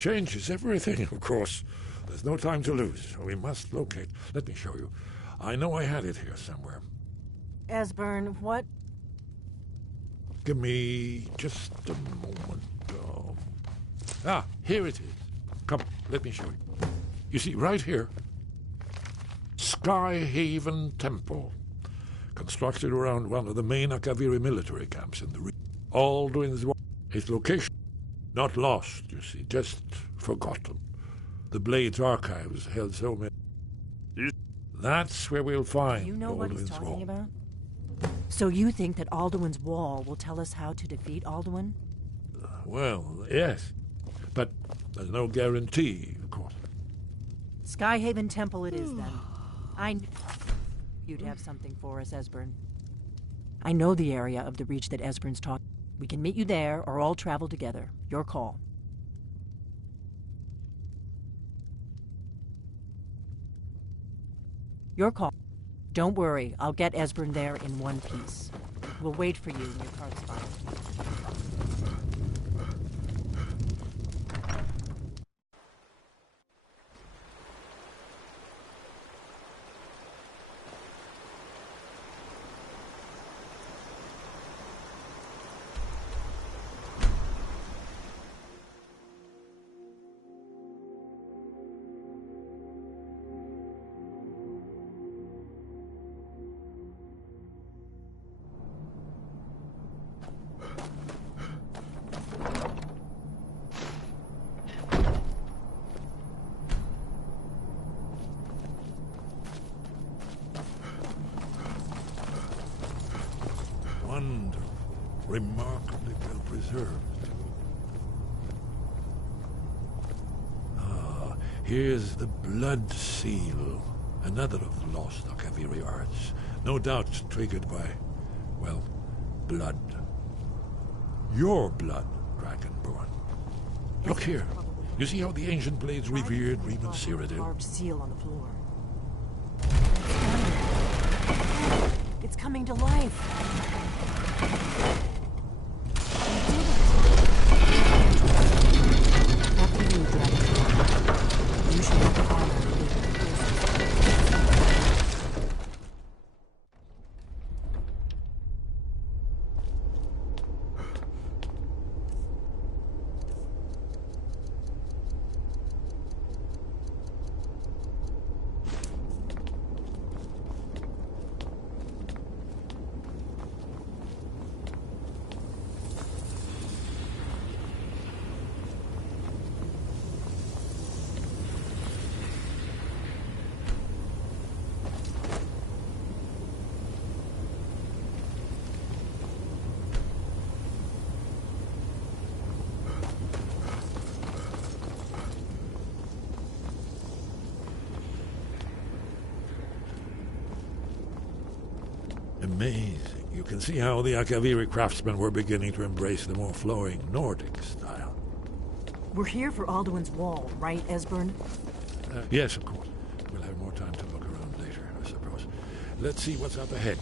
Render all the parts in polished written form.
Changes everything, of course. There's no time to lose. We must locate. Let me show you. I know I had it here somewhere. Esbern, what? Give me just a moment. Here it is. Come, let me show you. You see, right here, Skyhaven Temple, constructed around one of the main Akaviri military camps in the region. Alduin's Wall. Its location, not lost, you see, just forgotten. The Blade's archives held so many. That's where we'll find You know what he's Alduin's talking Wall. about? So you think that Alduin's Wall will tell us how to defeat Alduin? Well, yes. But there's no guarantee, of course. Skyhaven Temple it is, then. I knew you'd have something for us, Esbern. I know the area of the Reach that Esbern's talking. We can meet you there, or all travel together. Your call. Your call. Don't worry, I'll get Esbern there in one piece. We'll wait for you in your cart spot. Wonderful, remarkably well preserved. Here's the Blood Seal, another of the lost Akaviri arts, no doubt triggered by, well, blood. Your blood, Dragonborn. Look here. You see how the ancient blades revered Reman Cyrodiil? Large seal on the floor. It's coming to life. After you, Dragonborn. You should have the honor of leading the Amazing. You can see how the Akaviri craftsmen were beginning to embrace the more flowing Nordic style. We're here for Alduin's Wall, right, Esbern? Yes, of course. We'll have more time to look around later, I suppose. Let's see what's up ahead.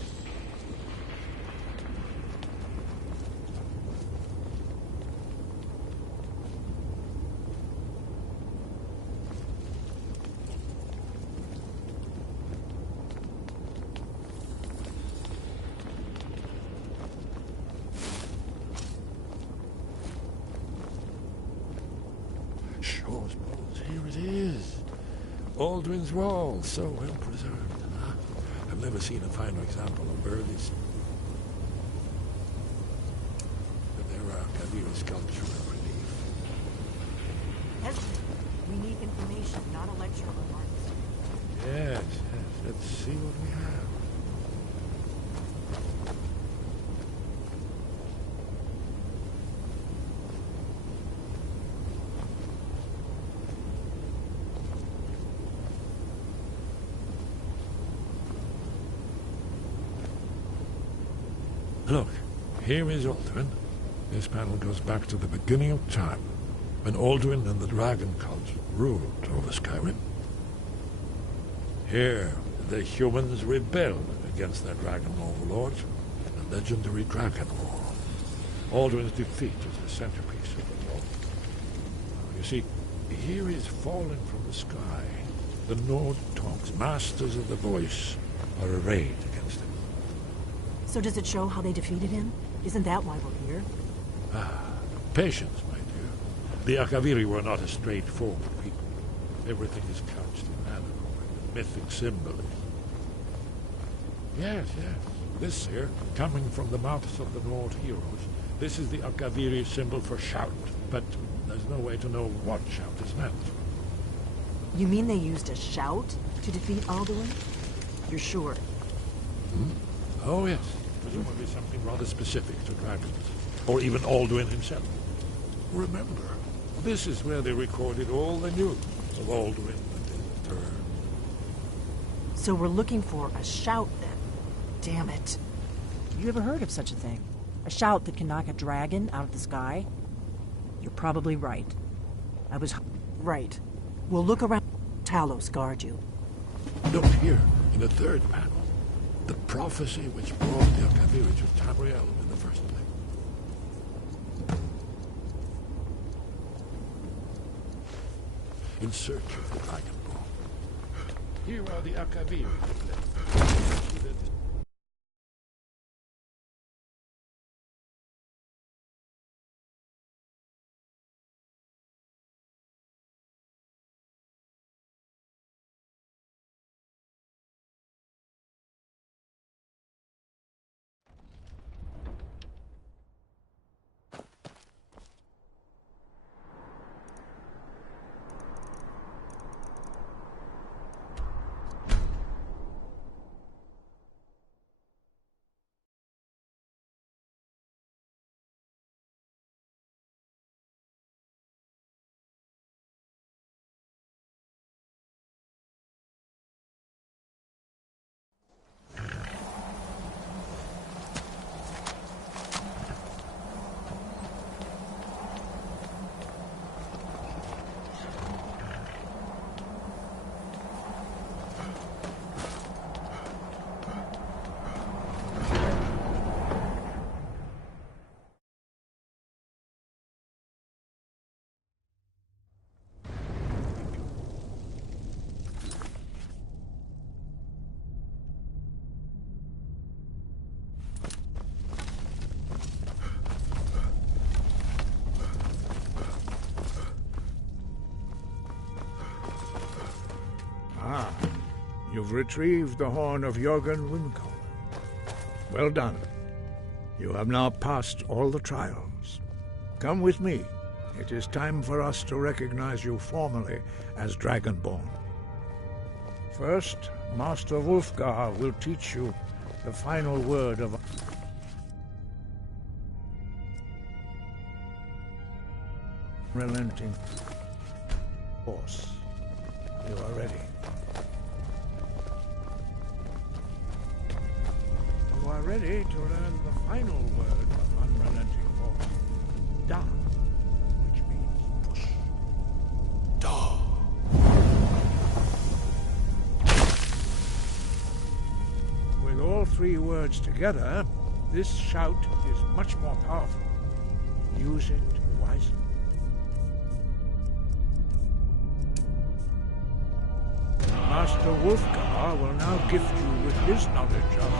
Here it is. Alduin's Wall, so well preserved. I've never seen a finer example of early... But there are Akaviri sculpture and relief. Esbern, we need information, not a lecture on art. Yes. Let's see what we have. Look, here is Alduin. This panel goes back to the beginning of time, when Alduin and the dragon cult ruled over Skyrim. Here, the humans rebelled against their dragon overlords in the legendary Dragon War. Alduin's defeat is the centerpiece of the war. You see, Here is fallen from the sky. The Nord Tonks, masters of the voice, are arrayed against him. So does it show how they defeated him? Isn't that why we're here? Patience, my dear. The Akaviri were not a straightforward people. Everything is couched in animal and mythic symbolism. Yes. This here, coming from the mouths of the Nord heroes, this is the Akaviri symbol for shout, but there's no way to know what shout is meant. You mean they used a shout to defeat Alduin? You're sure? Oh, yes. Presumably something rather specific to dragons. Or even Alduin himself. Remember, this is where they recorded all the news of Alduin and his turn. So we're looking for a shout, then. Damn it. You ever heard of such a thing? A shout that can knock a dragon out of the sky? You're probably right. I was right. We'll look around. Talos guard you. Look here, in the third panel. The prophecy which brought the Akaviri to Tamriel in the first place. In search of the Dragonborn. Here are the Akaviri. You've retrieved the horn of Jorgen Windcall. Well done. You have now passed all the trials. Come with me. It is time for us to recognize you formally as Dragonborn. First, Master Wulfgar will teach you the final word of unrelenting force. You are ready. You are ready to learn the final word of unrelenting force. Da, which means push. Da. With all three words together, this shout is much more powerful. Use it wisely. Master Wulfgar will now gift you with his knowledge of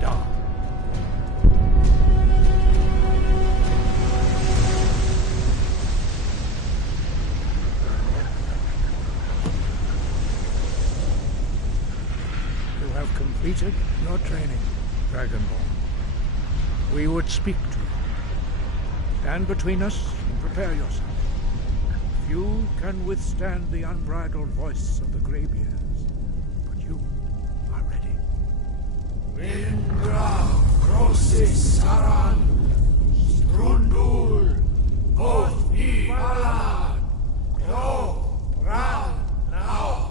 Da. You have completed your training, Dragonborn. We would speak to you. Stand between us and prepare yourself. Few can withstand the unbridled voice of the Greybeards, but you are ready. Wingra, Krosis, Saran, Strundul, Oth, Balad, Klo, Ran, Now.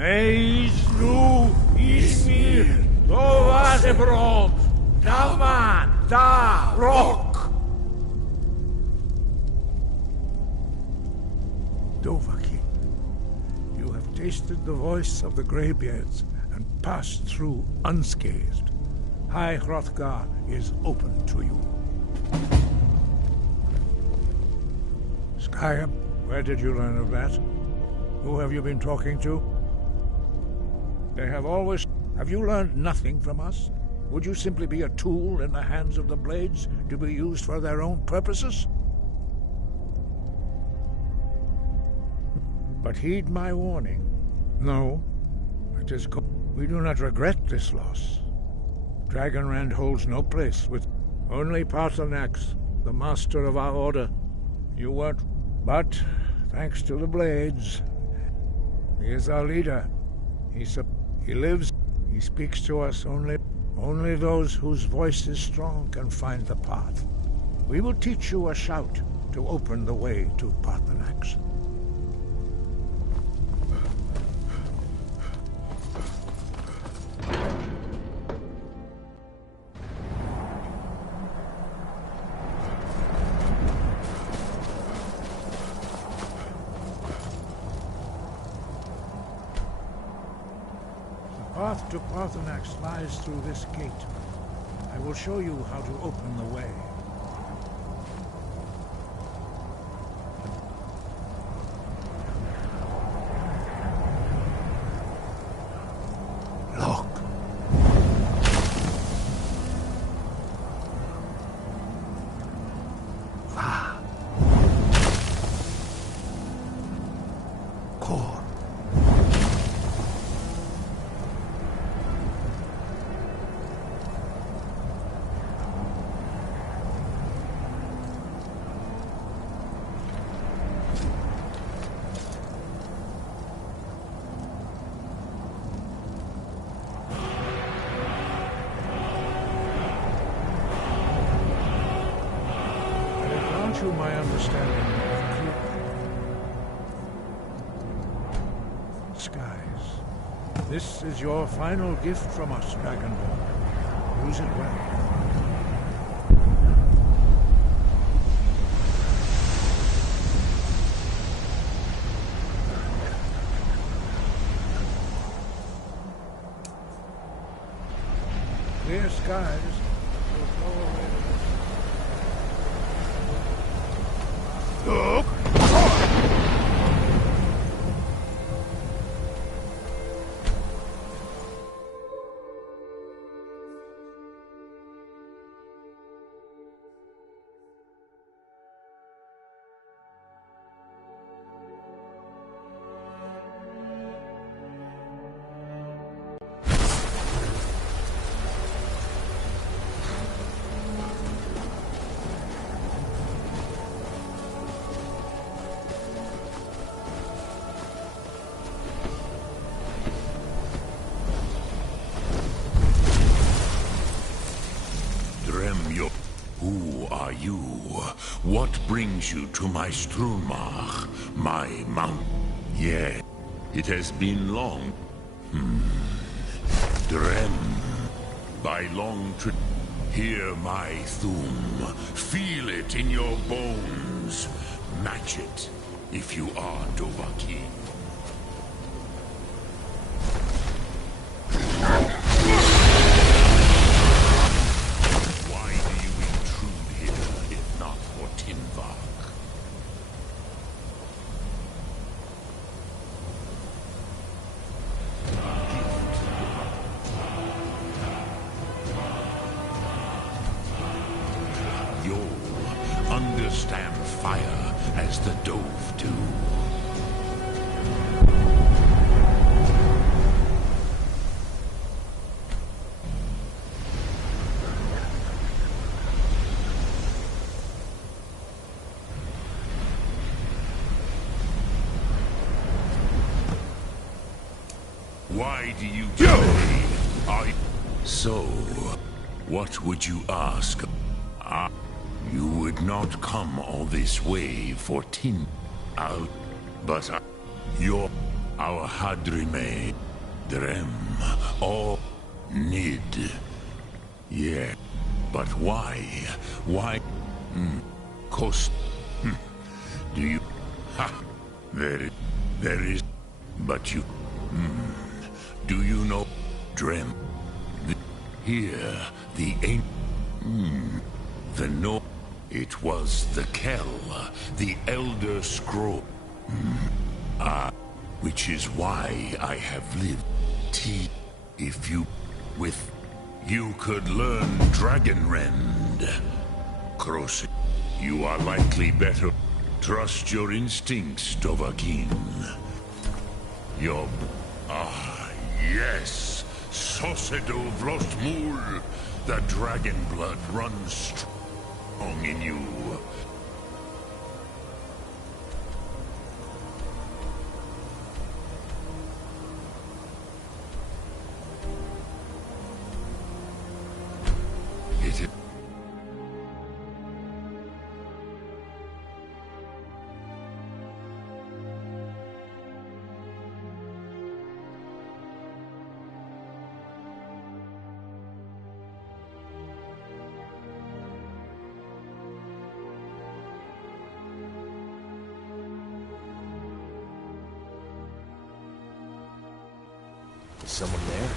Meis nu ismir, dovasebrom, daman, da, rock. Dovahkiin, you have tasted the voice of the Greybeards and passed through unscathed. High Hrothgar is open to you. Skyrim, where did you learn of that? Who have you been talking to? They have always... Have you learned nothing from us? Would you simply be a tool in the hands of the Blades to be used for their own purposes? But heed my warning. No, it is... We do not regret this loss. Dragonrand holds no place with only Paarthurnax, the master of our order. You weren't... But, thanks to the Blades, he is our leader. He lives, he speaks to us only those whose voice is strong can find the path. We will teach you a shout to open the way to Paarthurnax. The path to Paarthurnax lies through this gate. I will show you how to open the way. Look. Va. Kor. You my understanding of clear skies. This is your final gift from us, Dragonborn. Use it well. Clear skies will flow away. Look! Who are you? What brings you to my Strunmach, my mount? Yeah, it has been long. Drem, by long hear my Thum. Feel it in your bones. Match it, if you are Dovahkiin. Understand fire as the Dove do. Why do you delay? So, what would you ask? You would not come all this way for tin out, but Our Hadrime, Drem, all Nid. Yeah, but why? Why? Cost. Do you? Ha! There is. But you. Do you know? Drem. Here, the ain't. The no. It was the Kell, the Elder Scroll. Which is why I have lived. If you. With. You could learn Dragonrend. Cross. You are likely better. Trust your instincts, Dovahkiin. Your... yes! Sosedo Vlostmul! The dragon blood runs strong in you. It is... Is someone there?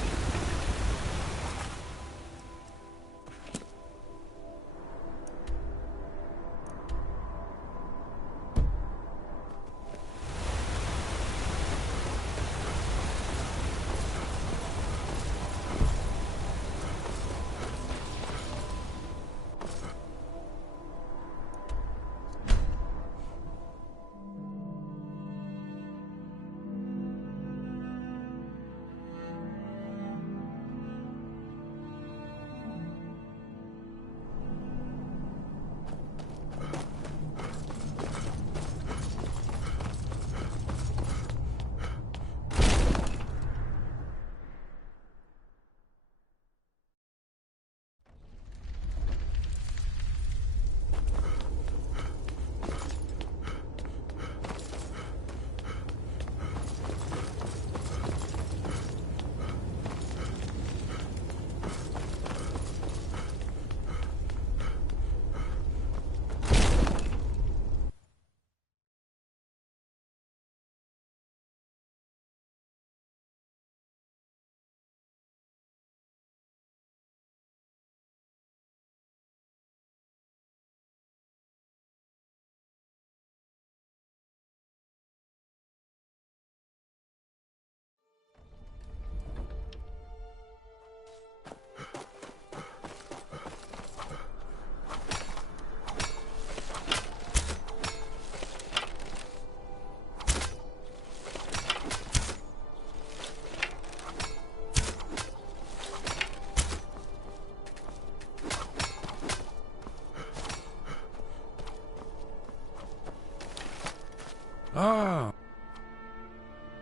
Ah,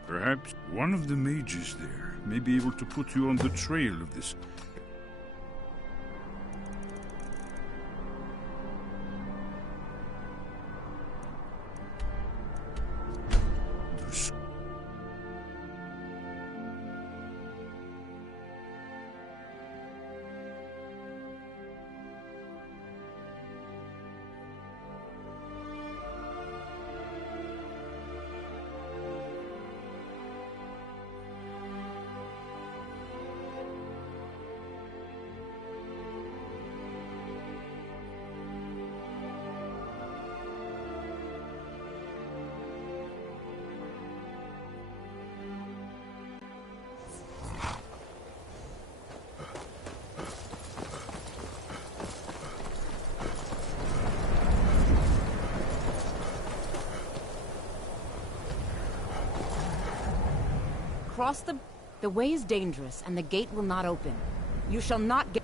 Perhaps one of the mages there may be able to put you on the trail of this. Cross the way is dangerous, and the gate will not open. You shall not get...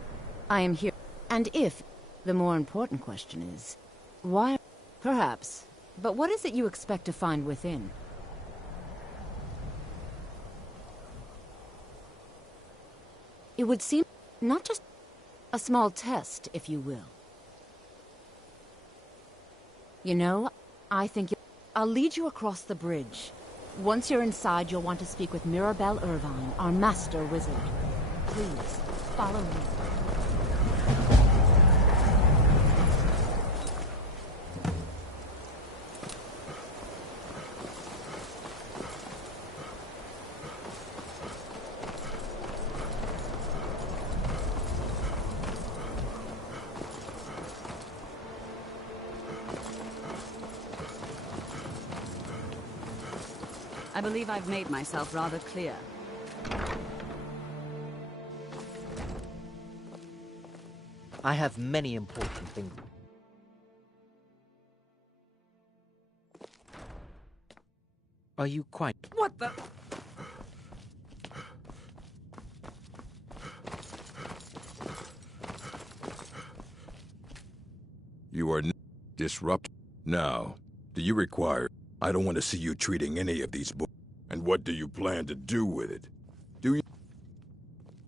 I am here. And if... The more important question is... Why... Perhaps. But what is it you expect to find within? It would seem... Not just... A small test, if you will. You know, I think I'll lead you across the bridge. Once you're inside, you'll want to speak with Mirabelle Irvine, our master wizard. Please, follow me. I believe I've made myself rather clear. I have many important things. Are you quite... What the... You are disrupt. Now, do you require... I don't want to see you treating any of these books. And what do you plan to do with it? Do you...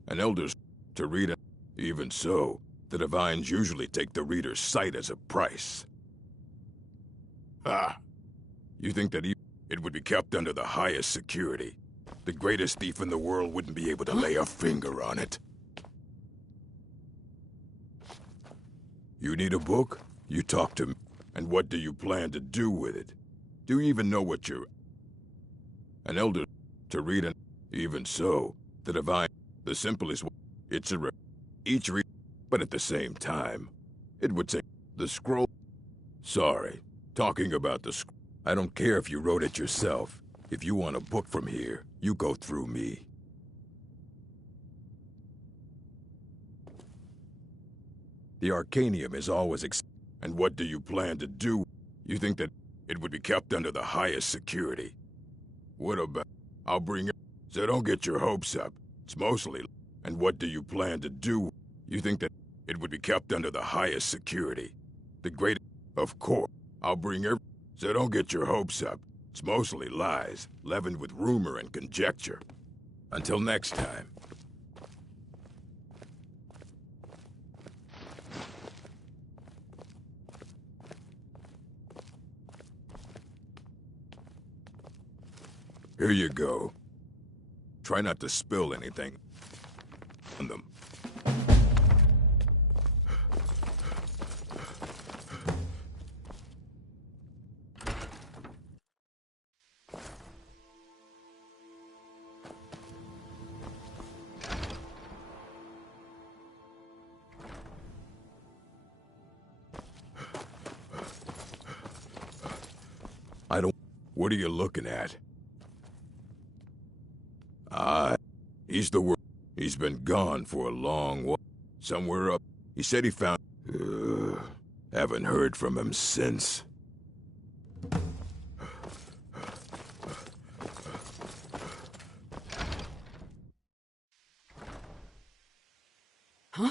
An elder's to read it. Even so, the divines usually take the reader's sight as a price. Ah! You think that it would be kept under the highest security? The greatest thief in the world wouldn't be able to lay a finger on it. You need a book? You talk to me. And what do you plan to do with it? Do you even know what you're... An elder to read it. Even so, the divine... The simplest way... It's a... Each read... But at the same time, it would say... The scroll... Sorry. Talking about the scroll... I don't care if you wrote it yourself. If you want a book from here, you go through me. The Arcanium is always and what do you plan to do? You think that it would be kept under the highest security? What about... I'll bring it... So don't get your hopes up. It's mostly... And what do you plan to do? You think that it would be kept under the highest security? The great... Of course. I'll bring every... So don't get your hopes up. It's mostly lies, leavened with rumor and conjecture. Until next time. Here you go. Try not to spill anything on them. I don't... What are you looking at? He's the worst. He's been gone for a long while. Somewhere up. He said he found... haven't heard from him since. Huh?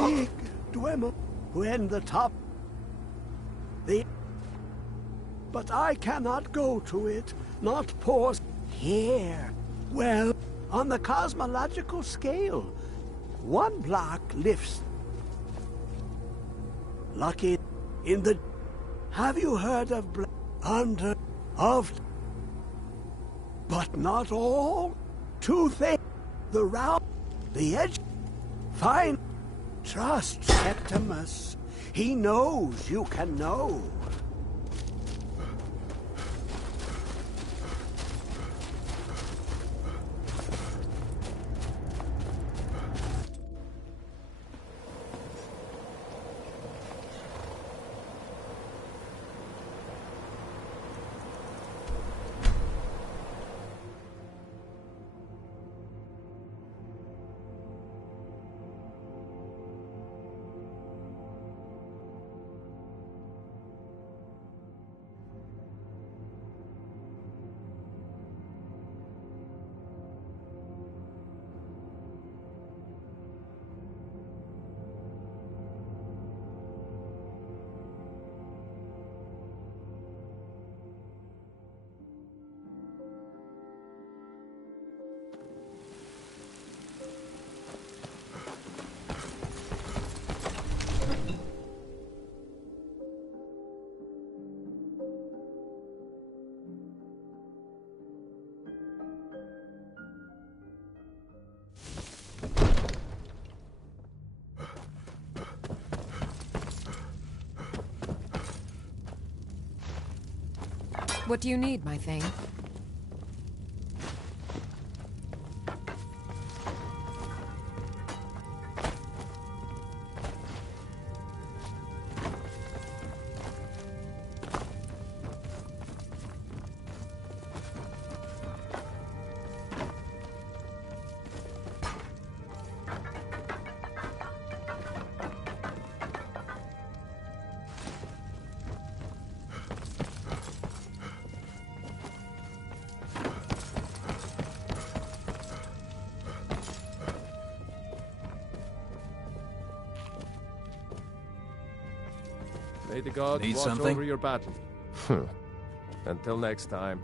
Big Dwemer when the top... But I cannot go to it, not pause here. Well, on the cosmological scale, one block lifts. Lucky in the... Have you heard of under of... But not all? Two things. The round, the edge. Fine. Trust Septimus. He knows you can know. What do you need, my thing? May the gods Need watch something? over your battle. Until next time.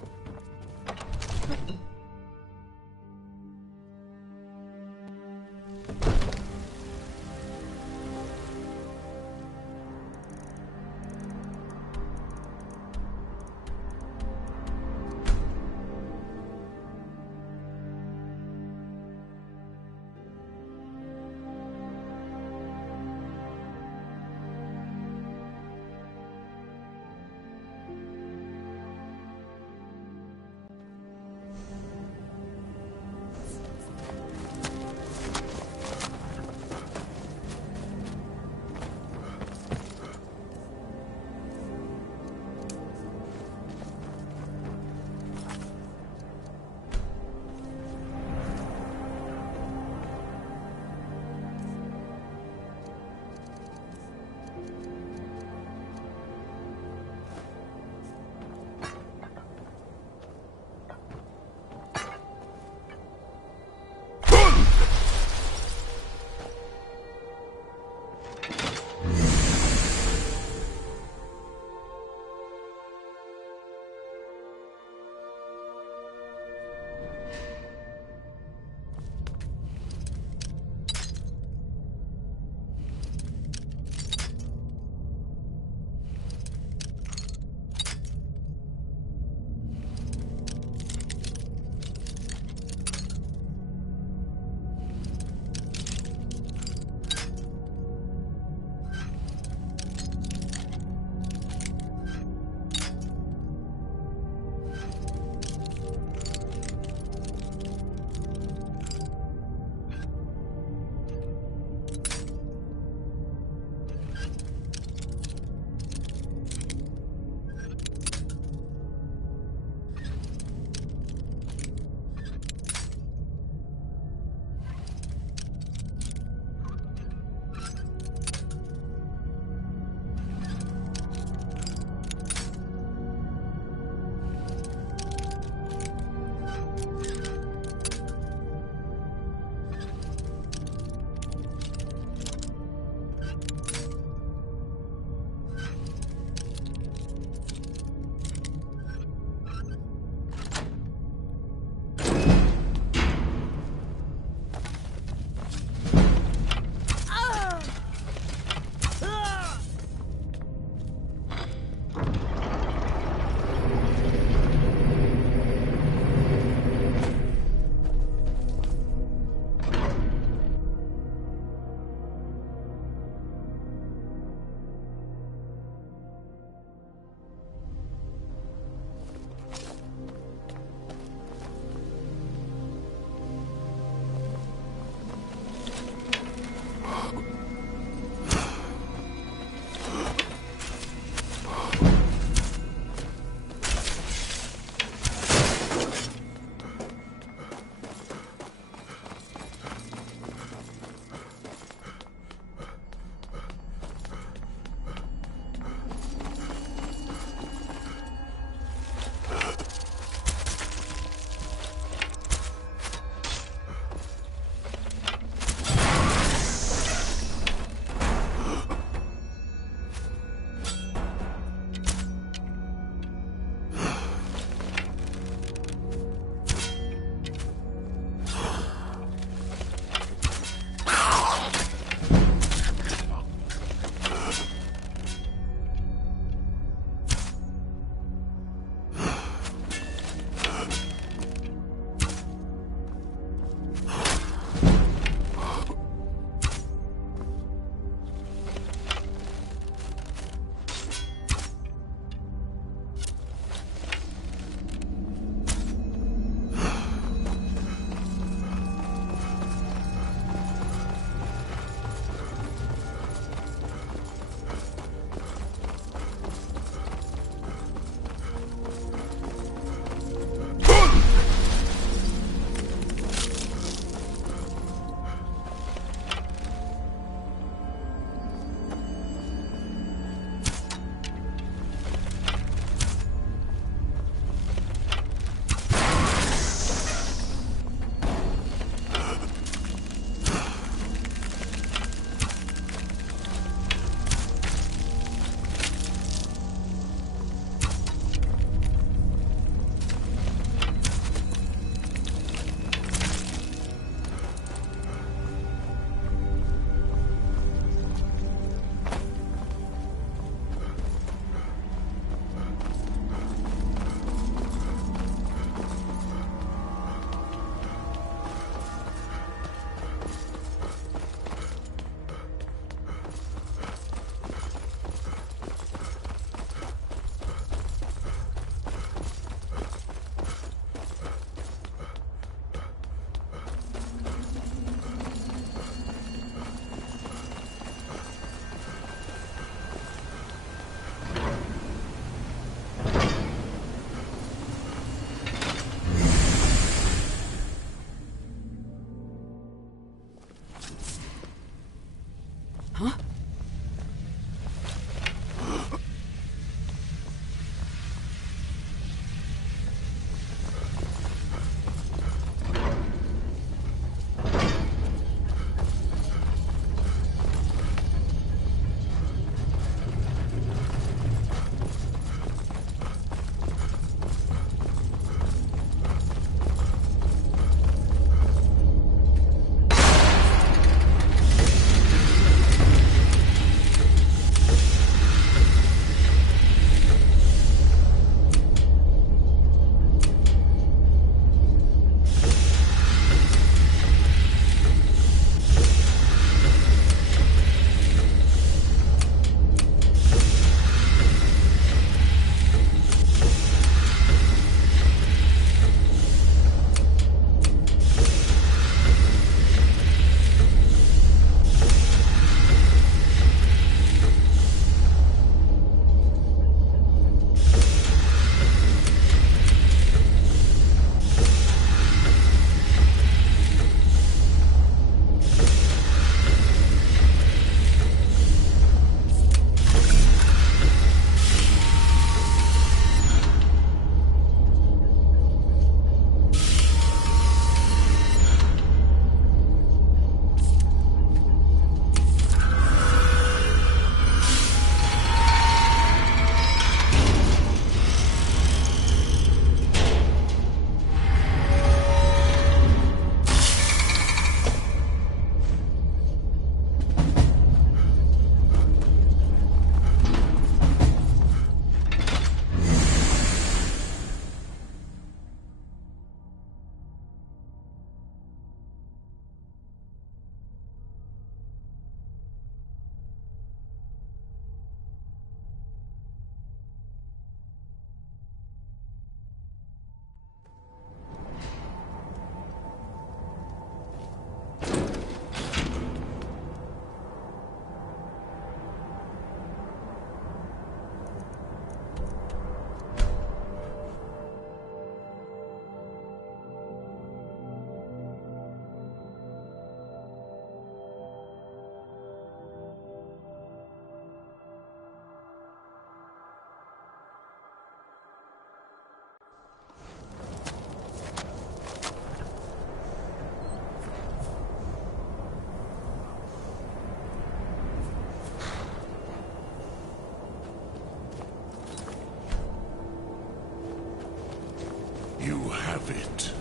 have it.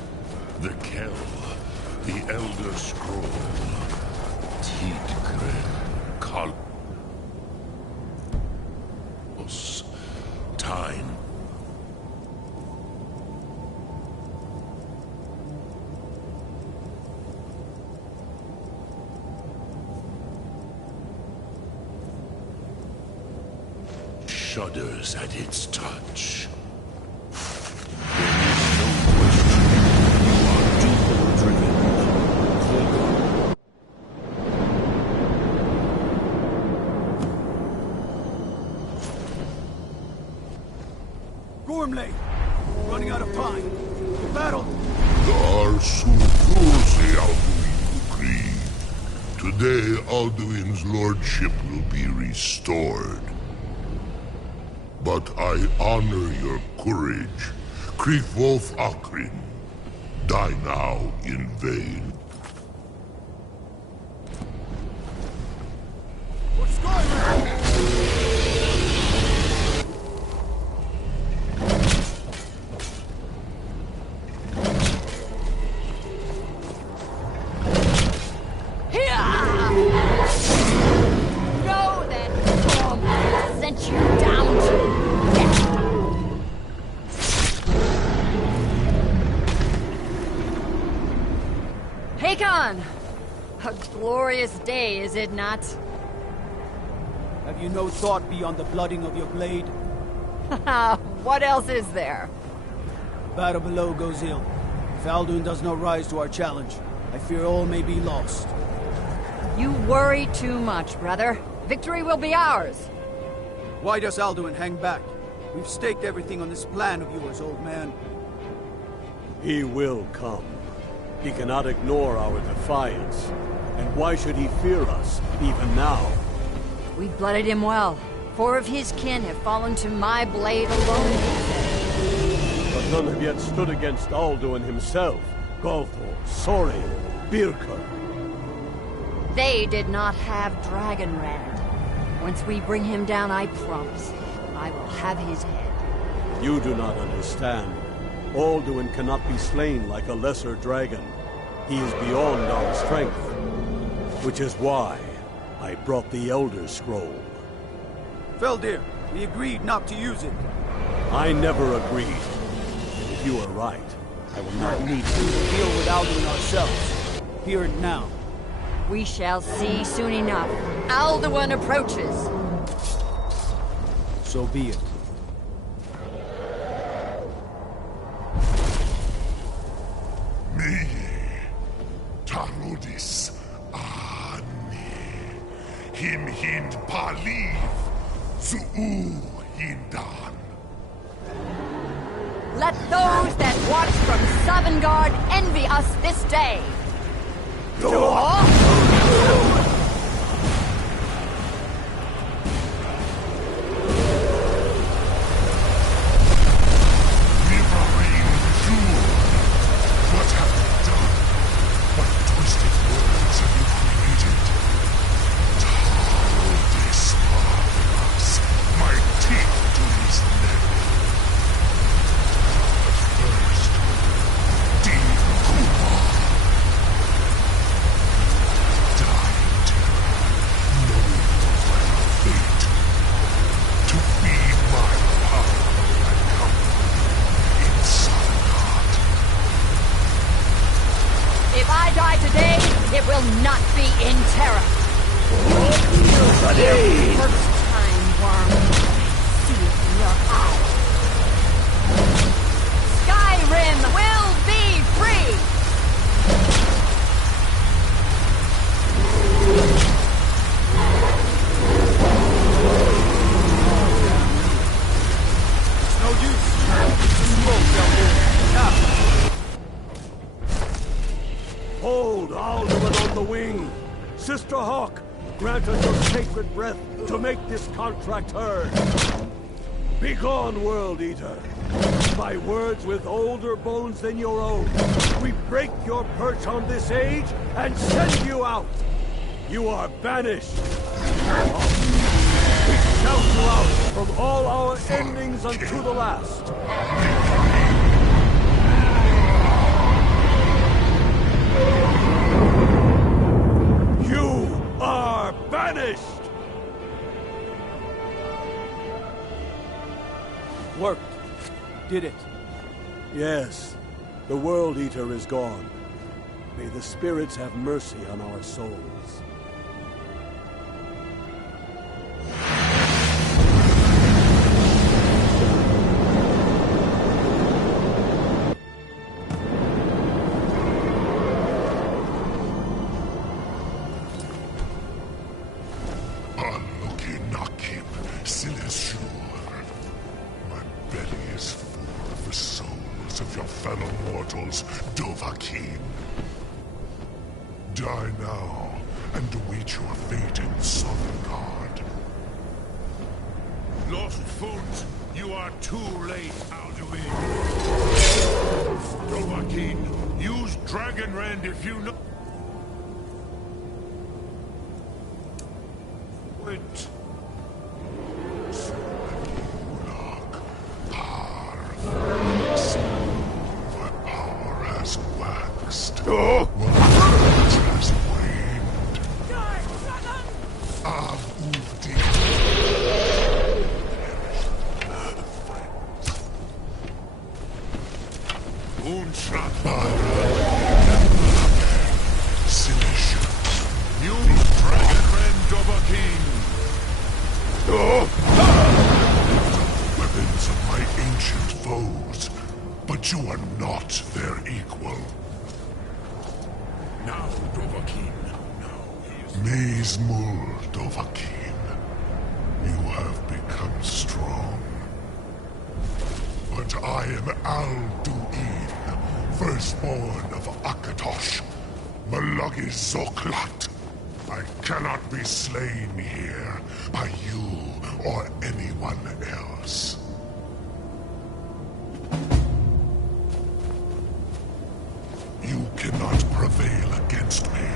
The Kell, the Elder Scroll, Tidgren, Kalos, time. Shudders at its touch. Gormley! Running out of time. The battle! Today, Alduin's lordship will be restored. But I honor your courage. Kriegwolf Akrin. Die now in vain. For Skyrim! A glorious day, is it not? Have you no thought beyond the blooding of your blade? What else is there? Battle below goes ill. If Alduin does not rise to our challenge, I fear all may be lost. You worry too much, brother. Victory will be ours. Why does Alduin hang back? We've staked everything on this plan of yours, old man. He will come. He cannot ignore our defiance. And why should he fear us, even now? We blooded him well. 4 of his kin have fallen to my blade alone. But none have yet stood against Alduin himself. Golthor, Sori, Birker. They did not have Dragonrand. Once we bring him down, I promise, I will have his head. You do not understand. Alduin cannot be slain like a lesser dragon. He is beyond our strength. Which is why I brought the Elder Scroll. Feldir, we agreed not to use it. I never agreed. And if you are right, I will not need to deal with Alduin ourselves. Here and now. We shall see soon enough. Alduin approaches. So be it. Me, Tarudis, Him hind paliv, Zuu hindan. Let those that watch from Sovngarde envy us this day. Skyrim will be free! It's no use. Smoke down there. Now. Hold Alduin on the wing. Sister Hawk, grant us your sacred breath to make this contract heard. Begone, World Eater. By words with older bones than your own, we break your perch on this age and send you out. You are banished. We shout you out from all our endings unto the last. vanished! Worked. Did it. Yes. The World Eater is gone. May the spirits have mercy on our souls. Die now, and await your fate in Sovngarde. Lost Foot, you are too late, Alduin. Dovahkiin, use Dragon Rend if you know... Wait. Power has waxed. Has waned. Weapons of my ancient foes, but you are not their equal. Now, Dovahkiin. Maze Mul, Dovahkiin. You have become strong. But I am Alduin, firstborn of Akatosh, Malagi Zoklat. I cannot be slain here by you or anyone else. You cannot prevail against me.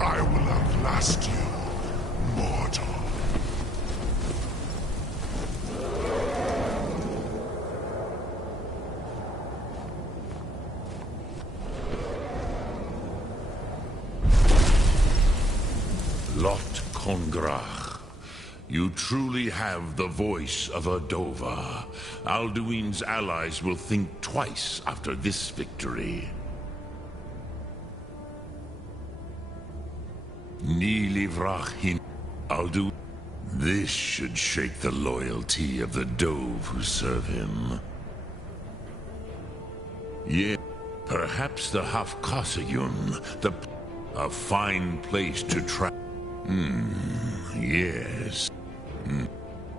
I will outlast you, mortal. Lot Kongrach, you truly have the voice of a Dova. Alduin's allies will think twice after this victory. Nilivrachin Alduin. This should shake the loyalty of the Dove who serve him. Yeah, perhaps the Hafkasayun, a fine place to travel. Yes.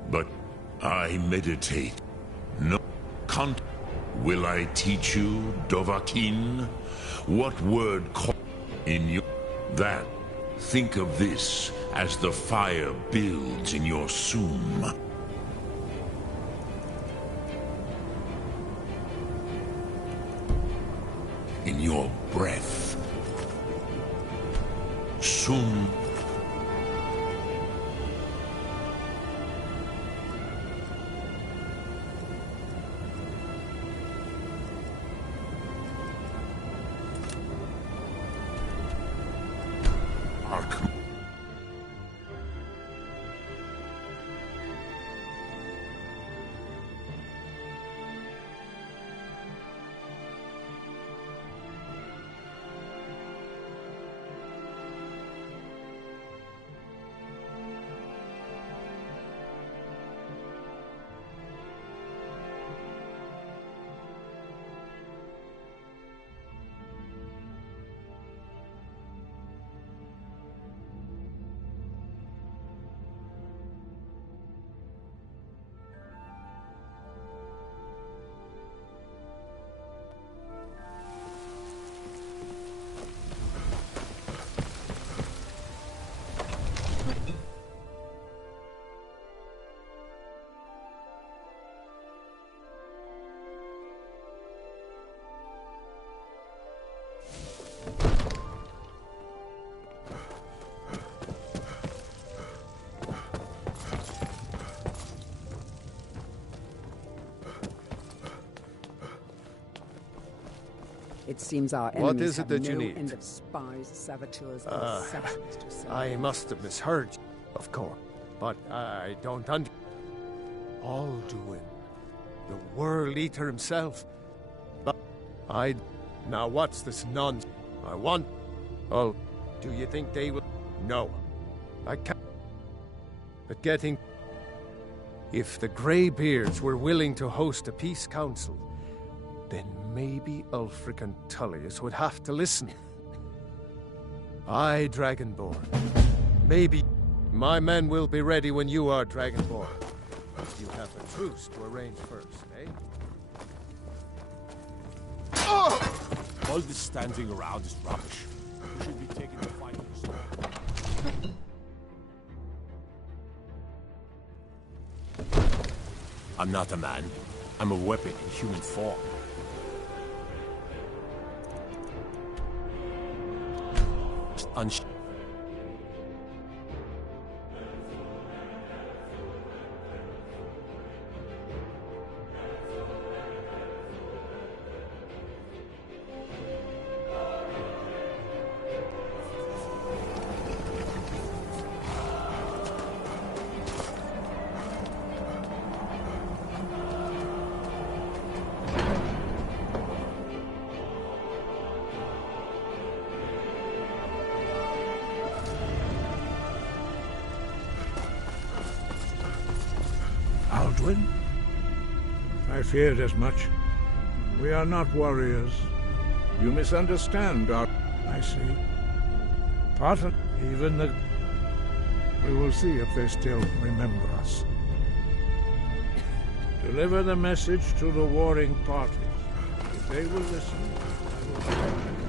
But I meditate. No will I teach you, Dovahkiin? What word in your... That. Think of this as the fire builds in your sum. In your breath. Sum. It seems our enemies have no end of spies, saboteurs, and assassins to send. I must have misheard you. course. But I don't Alduin, the World Eater himself. But Now what's this nonsense? I want... Oh, do you think they will... No. I can't... But getting... If the Greybeards were willing to host a peace council, then maybe Ulfric and Tullius would have to listen. Aye, Dragonborn. Maybe my men will be ready when you are, Dragonborn. You have a truce to arrange first, eh? All this standing around is rubbish. You should be taking the fight to the sword. I'm not a man. I'm a weapon in human form. Alduin? I feared as much. We are not warriors. You misunderstand our... I see. Part of... even the... We will see if they still remember us. Deliver the message to the warring parties. If they will listen, I will...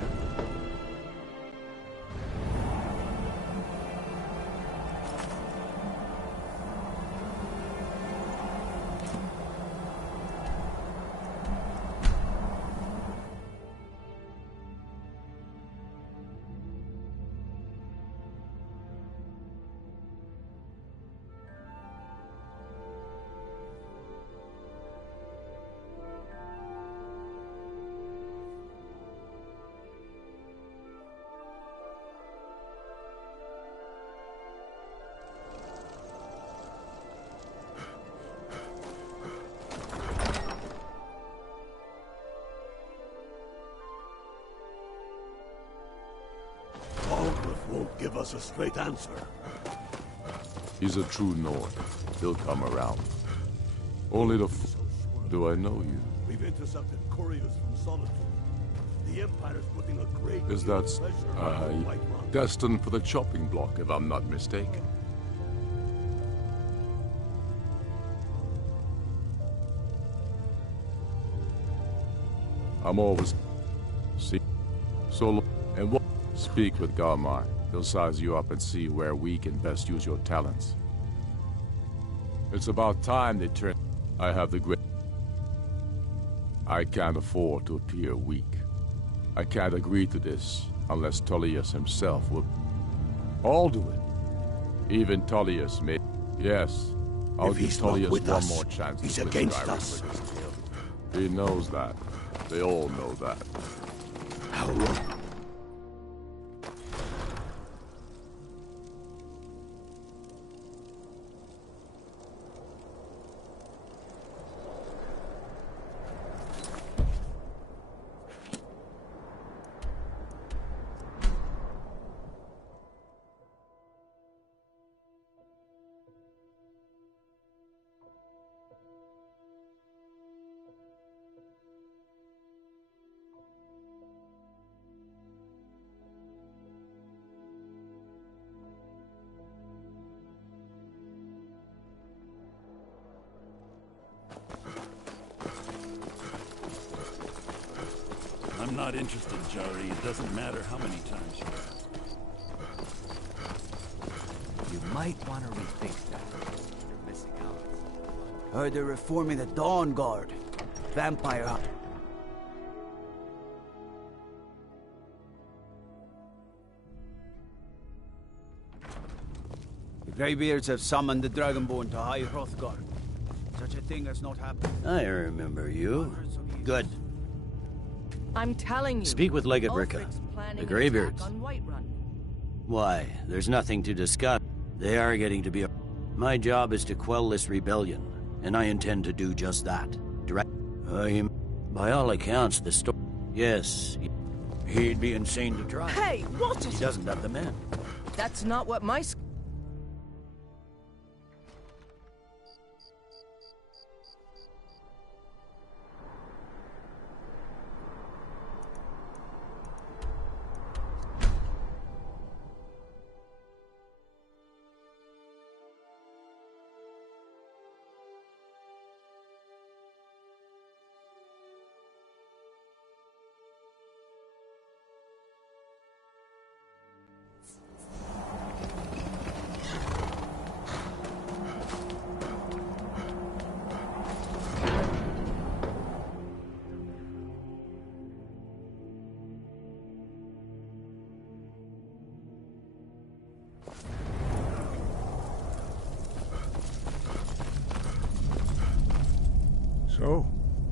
Won't give us a straight answer. He's a true Nord. He'll come around. Only the do I know you? We've intercepted couriers from Solitude. The Empire's putting a great Is deal that of pressure on the White Run. destined for the chopping block, if I'm not mistaken? I'm always... See? So... And what... Speak with Garmar. He'll size you up and see where we can best use your talents. It's about time they turn... I have the great... I can't afford to appear weak. I can't agree to this unless Tullius himself will... Alduin. Even Tullius may... Yes. I'll give Tullius one more chance to he's split against Skyrim us. with his tail. He knows that. They all know that. How long? I'm not interested, Jari. It doesn't matter how many times you ask. You might want to rethink that. You're missing out. Heard they're reforming the Dawn Guard. Vampire hunt. The Greybeards have summoned the Dragonborn to High Hrothgar. Such a thing has not happened. I remember you. Good. I'm telling you. Speak with Legate Ricka, the Greybeards. On Whiterun. Why, there's nothing to discuss. They are getting to be a... My job is to quell this rebellion, and I intend to do just that. By all accounts, the story... Yes, he'd be insane to try. Hey, watch it! He doesn't have the men. That's not what my... So,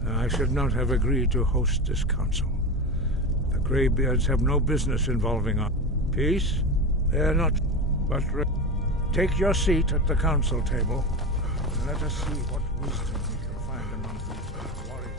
I should not have agreed to host this council. The Greybeards have no business involving us. Peace? They're not... But take your seat at the council table, and let us see what wisdom we can find among these warriors.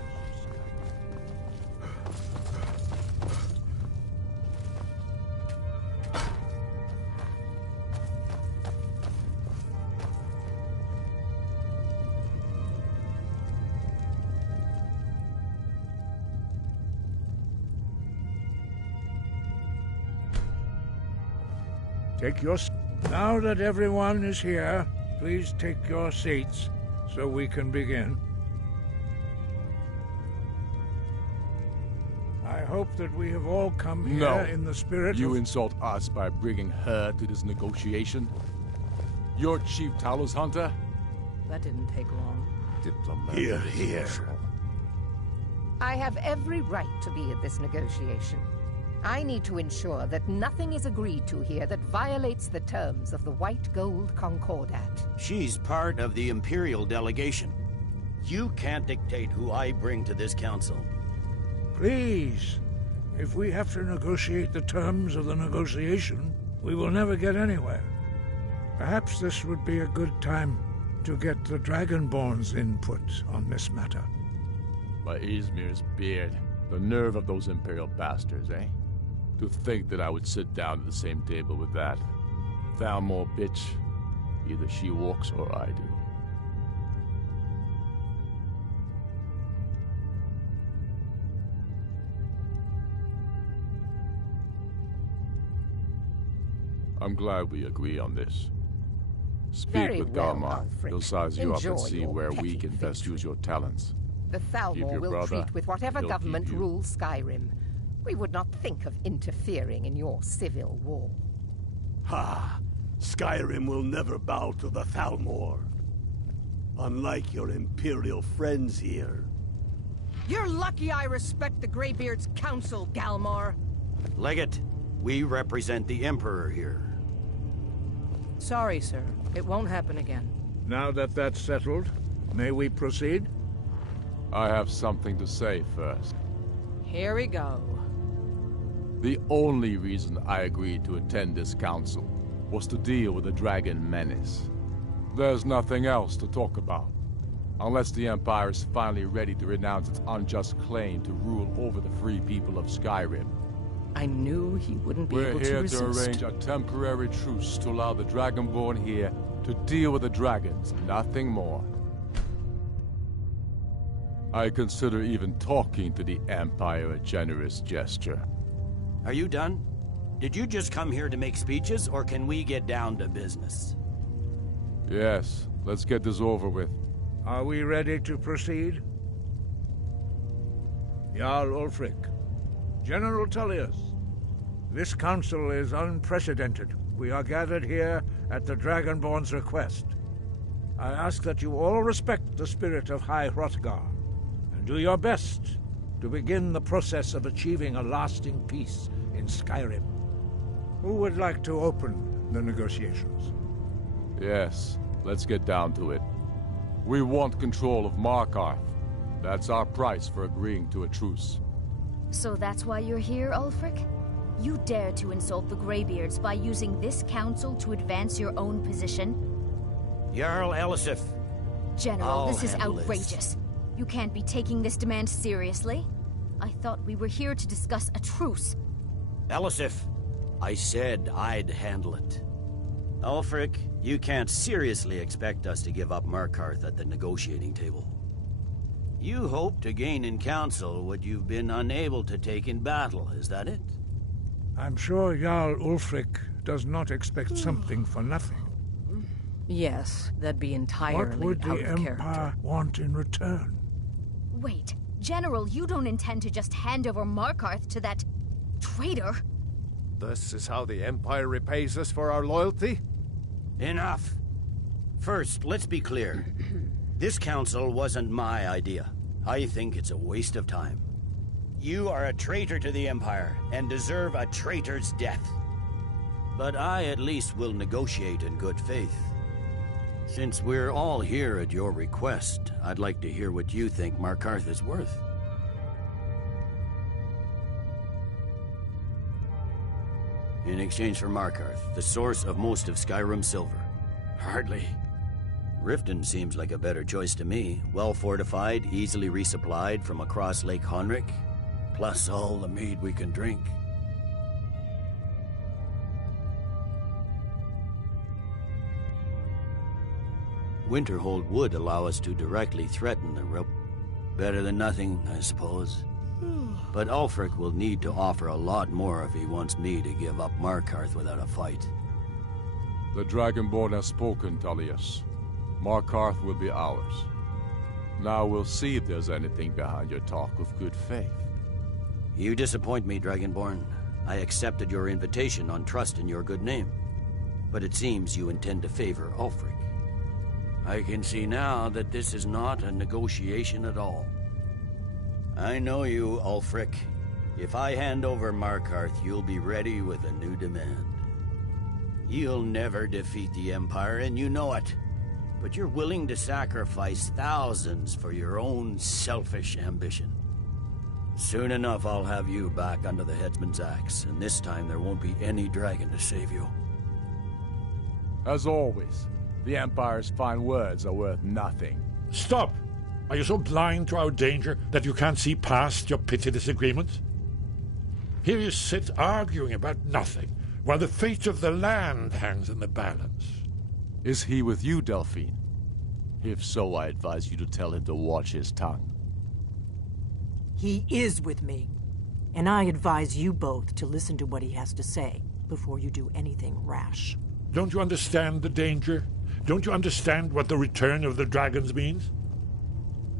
Take your... Now that everyone is here, please take your seats so we can begin. I hope that we have all come here in the spirit You of... insult us by bringing her to this negotiation? You're Chief Talos Hunter? That didn't take long. Diplomat. Here. I have every right to be at this negotiation. I need to ensure that nothing is agreed to here that violates the terms of the White Gold Concordat. She's part of the Imperial delegation. You can't dictate who I bring to this council. Please, if we have to negotiate the terms of the negotiation, we will never get anywhere. Perhaps this would be a good time to get the Dragonborn's input on this matter. By Izmir's beard, the nerve of those Imperial bastards, eh? To think that I would sit down at the same table with that Thalmor bitch. Either she walks or I do. I'm glad we agree on this. Speak Very with well, Galmar. Alfred. He'll size you up Enjoy and see your where we petty can best use your talents. The Thalmor will brother, treat with whatever he'll government keep you. rules Skyrim. We would not think of interfering in your civil war. Ha! Skyrim will never bow to the Thalmor. Unlike your Imperial friends here. You're lucky I respect the Greybeard's counsel, Galmar. Legate, we represent the Emperor here. Sorry, sir. It won't happen again. Now that that's settled, may we proceed? I have something to say first. Here we go. The only reason I agreed to attend this council was to deal with the Dragon Menace. There's nothing else to talk about. Unless the Empire is finally ready to renounce its unjust claim to rule over the free people of Skyrim. I knew he wouldn't be We're able to here resist. to arrange a temporary truce to allow the Dragonborn here to deal with the dragons, nothing more. I consider even talking to the Empire a generous gesture. Are you done? Did you just come here to make speeches, or can we get down to business? Yes, let's get this over with. Are we ready to proceed? Jarl Ulfric, General Tullius, this council is unprecedented. We are gathered here at the Dragonborn's request. I ask that you all respect the spirit of High Hrothgar, and do your best to begin the process of achieving a lasting peace in Skyrim. Who would like to open the negotiations? Yes, let's get down to it. We want control of Markarth. That's our price for agreeing to a truce. So that's why you're here, Ulfric? You dare to insult the Greybeards by using this council to advance your own position? Jarl Elisif. General, this is outrageous. You can't be taking this demand seriously. I thought we were here to discuss a truce. Elisif, I said I'd handle it. Ulfric, you can't seriously expect us to give up Markarth at the negotiating table. You hope to gain in council what you've been unable to take in battle, is that it? I'm sure Jarl Ulfric does not expect something for nothing. Yes, that'd be entirely What would out the of Empire character. want in return? Wait, General, you don't intend to just hand over Markarth to that traitor? This is how the Empire repays us for our loyalty? Enough. First, let's be clear. This council wasn't my idea. I think it's a waste of time. You are a traitor to the Empire, and deserve a traitor's death. But I at least will negotiate in good faith. Since we're all here at your request, I'd like to hear what you think Markarth is worth. In exchange for Markarth, the source of most of Skyrim's silver. Hardly. Riften seems like a better choice to me. Well fortified, easily resupplied from across Lake Honric. Plus all the mead we can drink. Winterhold would allow us to directly threaten the rebel. Better than nothing, I suppose. But Ulfric will need to offer a lot more if he wants me to give up Markarth without a fight. The Dragonborn has spoken, Tullius. Markarth will be ours. Now we'll see if there's anything behind your talk of good faith. You disappoint me, Dragonborn. I accepted your invitation on trust in your good name. But it seems you intend to favor Ulfric. I can see now that this is not a negotiation at all. I know you, Ulfric. If I hand over Markarth, you'll be ready with a new demand. You'll never defeat the Empire, and you know it. But you're willing to sacrifice thousands for your own selfish ambition. Soon enough, I'll have you back under the headsman's axe, and this time there won't be any dragon to save you. As always, the Empire's fine words are worth nothing. Stop! Are you so blind to our danger that you can't see past your petty disagreements? Here you sit arguing about nothing, while the fate of the land hangs in the balance. Is he with you, Delphine? If so, I advise you to tell him to watch his tongue. He is with me. And I advise you both to listen to what he has to say before you do anything rash. Don't you understand the danger? Don't you understand what the return of the dragons means?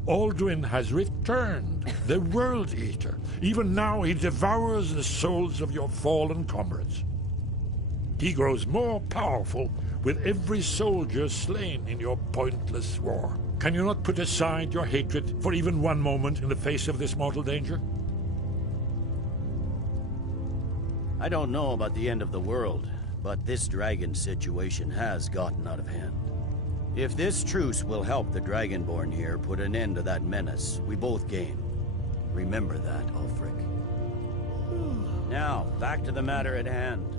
Alduin has returned, the World Eater. Even now he devours the souls of your fallen comrades. He grows more powerful with every soldier slain in your pointless war. Can you not put aside your hatred for even one moment in the face of this mortal danger? I don't know about the end of the world, but this dragon situation has gotten out of hand. If this truce will help the Dragonborn here put an end to that menace, we both gain. Remember that, Ulfric. Now, back to the matter at hand.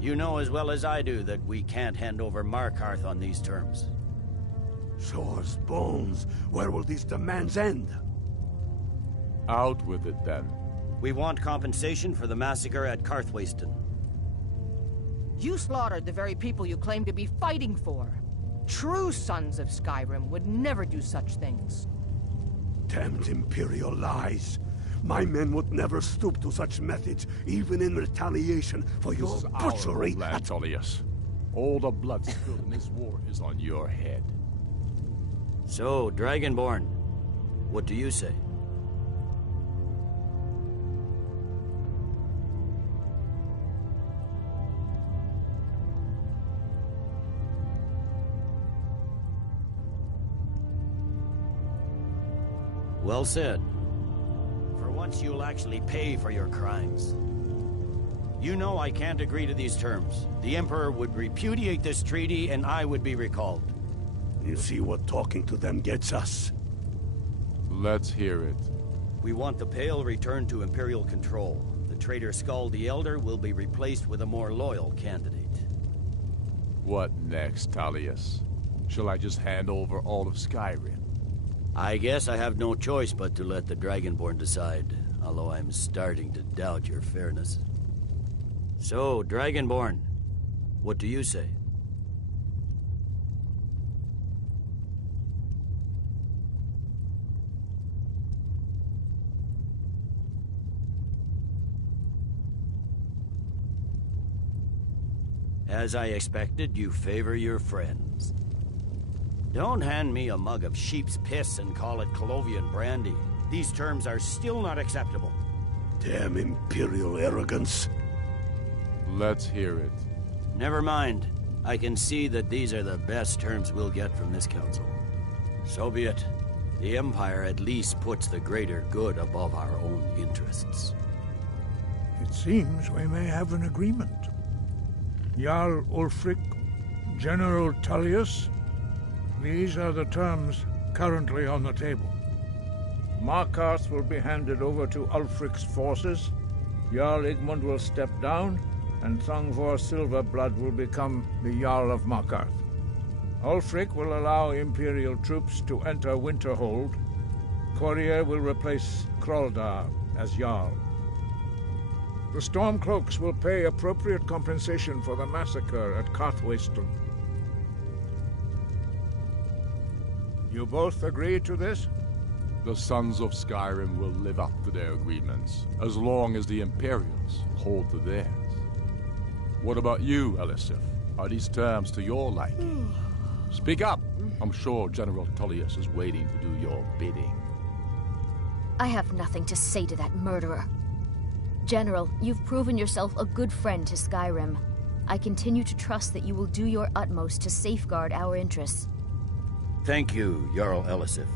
You know as well as I do that we can't hand over Markarth on these terms. Shores, bones, where will these demands end? Out with it, then. We want compensation for the massacre at Karthwasten. You slaughtered the very people you claim to be fighting for. True sons of Skyrim would never do such things. Damned Imperial lies. My men would never stoop to such methods, even in retaliation for your butchery at Tullius. All the blood spilled in this war is on your head. So, Dragonborn, what do you say? Well said. For once you'll actually pay for your crimes. You know I can't agree to these terms. The Emperor would repudiate this treaty and I would be recalled. You see what talking to them gets us? Let's hear it. We want the Pale returned to Imperial control. The The traitor Skull the Elder will be replaced with a more loyal candidate. What next, Tullius? Shall I just hand over all of Skyrim? I guess I have no choice but to let the Dragonborn decide, although I'm starting to doubt your fairness. So, Dragonborn, what do you say? As I expected, you favor your friends. Don't hand me a mug of sheep's piss and call it Colovian brandy. These terms are still not acceptable. Damn imperial arrogance. Let's hear it. Never mind. I can see that these are the best terms we'll get from this council. So be it. The Empire at least puts the greater good above our own interests. It seems we may have an agreement. Jarl Ulfric, General Tullius, these are the terms currently on the table. Markarth will be handed over to Ulfric's forces, Jarl Igmund will step down, and Thongvor Silverblood will become the Jarl of Markarth. Ulfric will allow Imperial troops to enter Winterhold. Courier will replace Kraldar as Jarl. The Stormcloaks will pay appropriate compensation for the massacre at Karthwasten. You both agree to this? The Sons of Skyrim will live up to their agreements, as long as the Imperials hold to theirs. What about you, Elisif? Are these terms to your liking? Speak up! I'm sure General Tullius is waiting to do your bidding. I have nothing to say to that murderer. General, you've proven yourself a good friend to Skyrim. I continue to trust that you will do your utmost to safeguard our interests. Thank you, Jarl Elisif.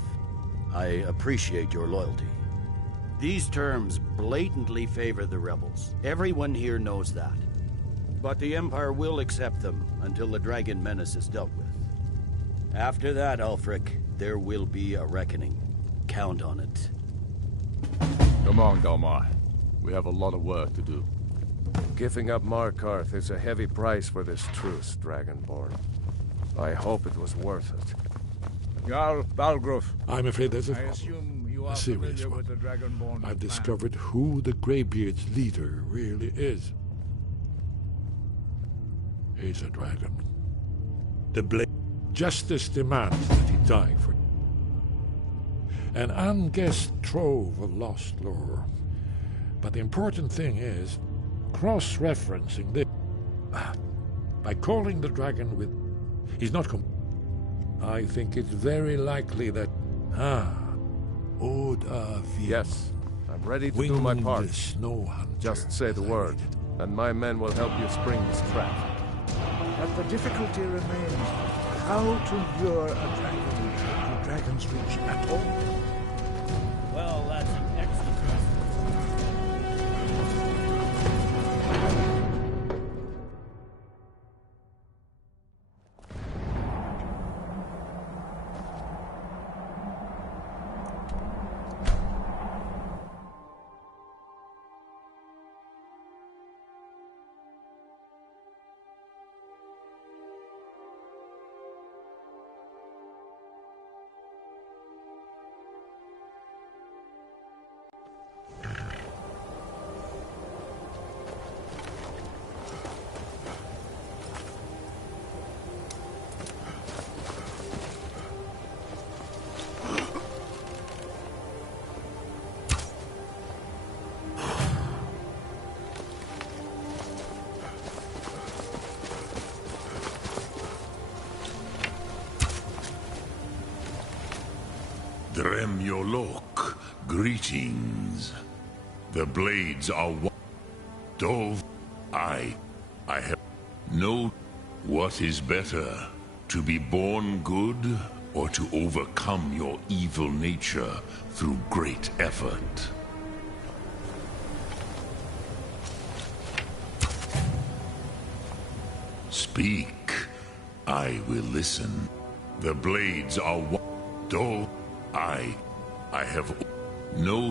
I appreciate your loyalty. These terms blatantly favor the rebels. Everyone here knows that. But the Empire will accept them until the Dragon Menace is dealt with. After that, Ulfric, there will be a reckoning. Count on it. Come on, Dalmar. We have a lot of work to do. Giving up Markarth is a heavy price for this truce, Dragonborn. I hope it was worth it. Jarl Balgruf. I'm afraid there's I assume you are a serious familiar one. with the Dragonborn I've plan. discovered who the Greybeard's leader really is. He's a dragon. The blade. Justice demands that he die for an unguessed trove of lost lore. But the important thing is cross-referencing this. By calling the dragon with... He's not... I think it's very likely that... Yes, I'm ready to do my part. Just say the word, and my men will help you spring this trap. But the difficulty remains how to lure a dragon to Dragon's Reach at all. Well, that's an excellent Dremyolok, greetings. The blades are one. Dove, I have no. What is better, to be born good, or to overcome your evil nature through great effort? Speak, I will listen. The blades are one. Dove, I have no.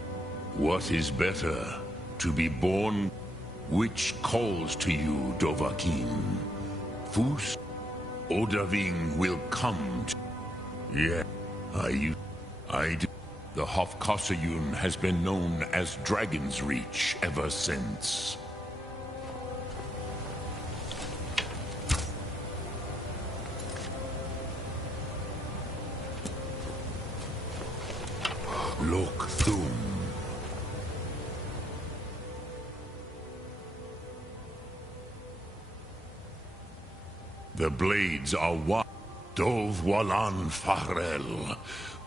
What is better, to be born? Which calls to you, Dovahkiin? Fus? Odahviing will come to... Yeah, I do. The Hofkosayun has been known as Dragon's Reach ever since. Lok Thum. The blades are what? Dov Walan Farel.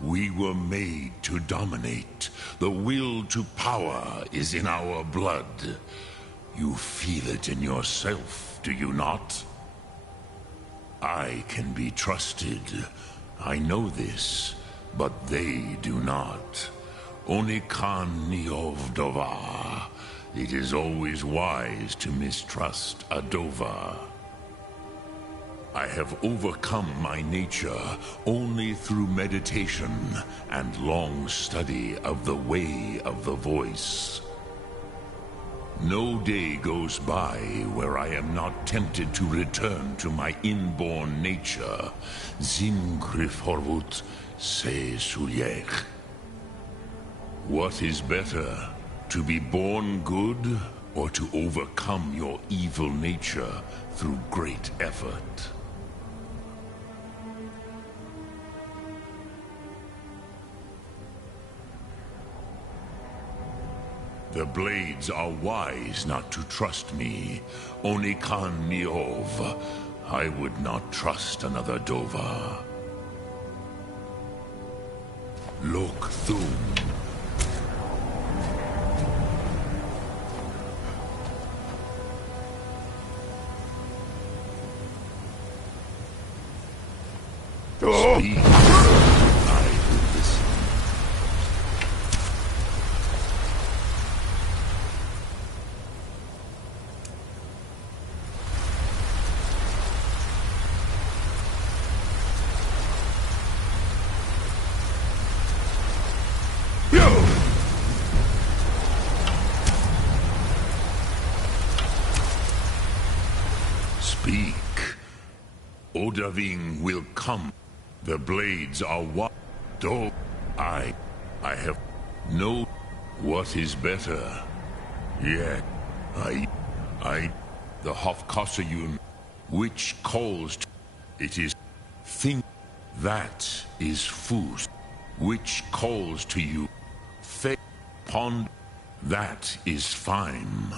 We were made to dominate. The will to power is in our blood. You feel it in yourself, do you not? I can be trusted. I know this, but they do not. Only Khan Niov Dovar. It is always wise to mistrust a Dovar. I have overcome my nature only through meditation and long study of the way of the voice. No day goes by where I am not tempted to return to my inborn nature. Zimgrifhorvut se sulyech. What is better, to be born good or to overcome your evil nature through great effort? The blades are wise not to trust me. Only Khan Niov. I would not trust another Dova. Lok Thum. Speak. I will listen. Speak. Odahviing will come. The blades are what? Do I have no. What is better? Yet the Hofkosayun, which calls to, it is think that is Fus, which calls to you. Fe pond, that is fine,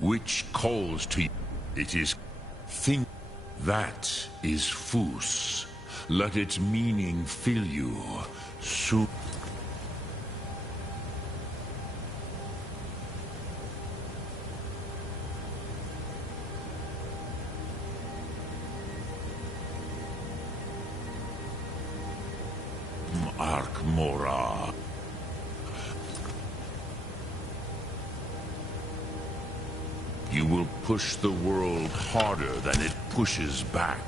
which calls to you. It is think that is Fus. Let its meaning fill you. Su. Arkmora. You will push the world harder than it pushes back.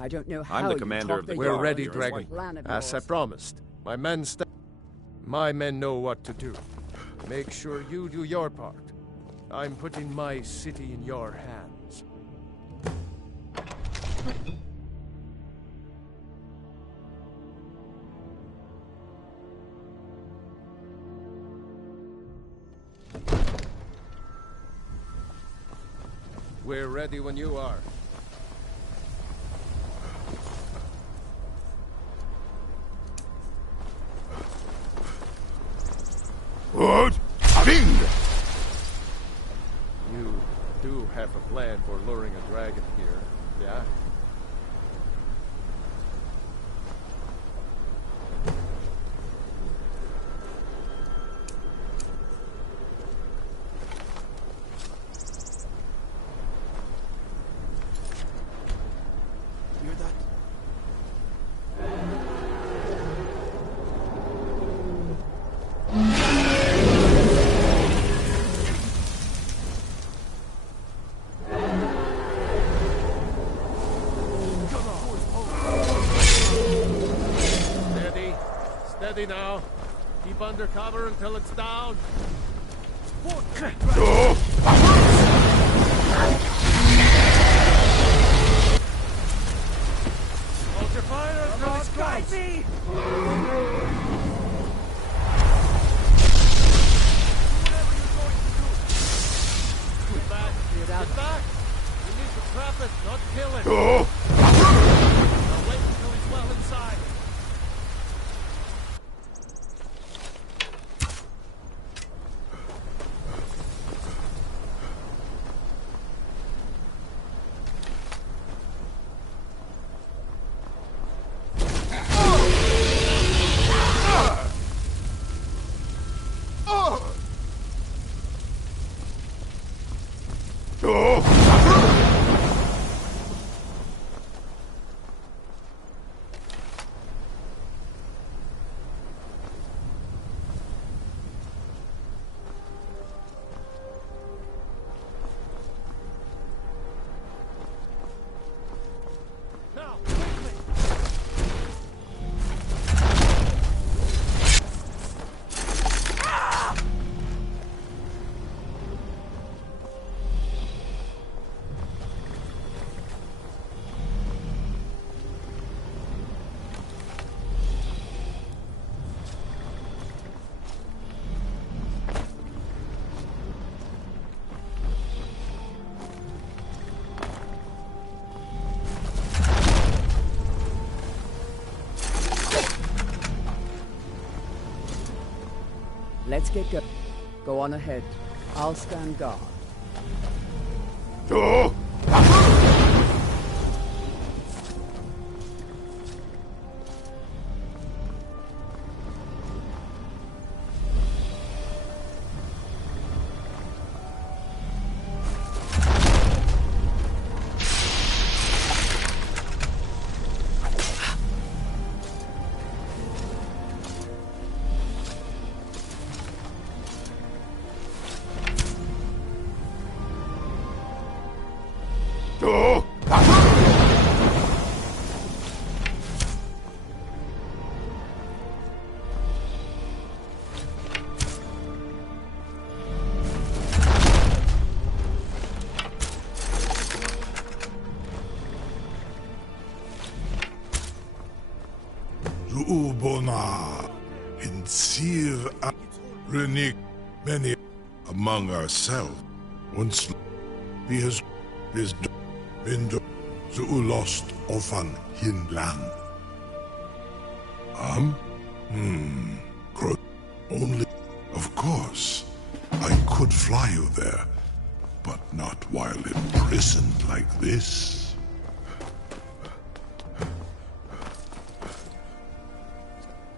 I don't know how I'm the you commander talk of the the We're yard. ready, This Dragon. plan of As I yours. promised. My men know what to do. Make sure you do your part. I'm putting my city in your hands. We're ready when you are. What? Bing! You do have a plan for luring a dragon here, yeah? Hear that? Steady. Steady now. Keep under cover until it's down. Hold your fire until it strikes. Get back. Get back. You need to trap it, not kill it. Now wait until he's well inside. Let's get going. Go on ahead. I'll stand guard. Zuubona, Insir, Renik, many among ourselves. Once he has been lost ofan Hinland. Only, of course, I could fly you there, but not while imprisoned like this.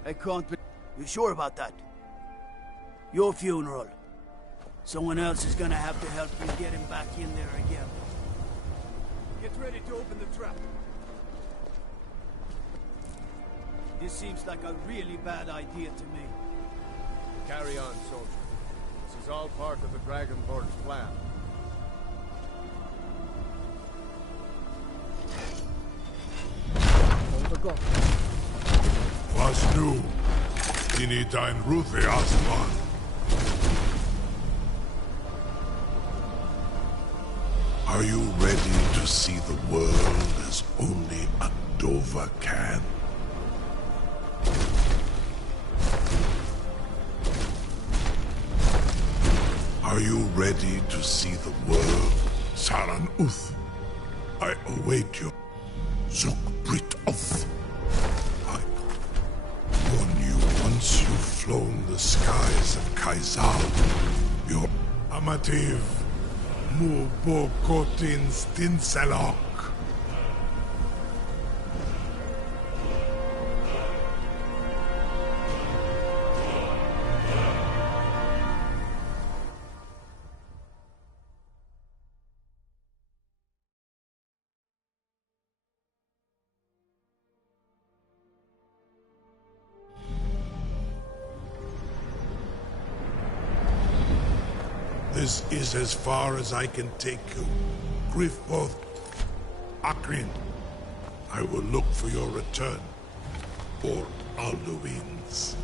I can't be... You sure about that? Your funeral. Someone else is gonna have to help you get him back in there again. Get ready to open the trap. This seems like a really bad idea to me. Carry on, soldier. This is all part of the Dragonborn's plan. go. Was du? Ini dein Rufe Aslan. Are you ready to see the world as only a Dova can? Are you ready to see the world? Saran Uth, I await you. Zuk Brit Oth. I warn you, once you've flown the skies of Kaizal, your Amativ Mubokotin Stinselok. This is as far as I can take you. Griffboth, Akrin. I will look for your return. Or Alduin's.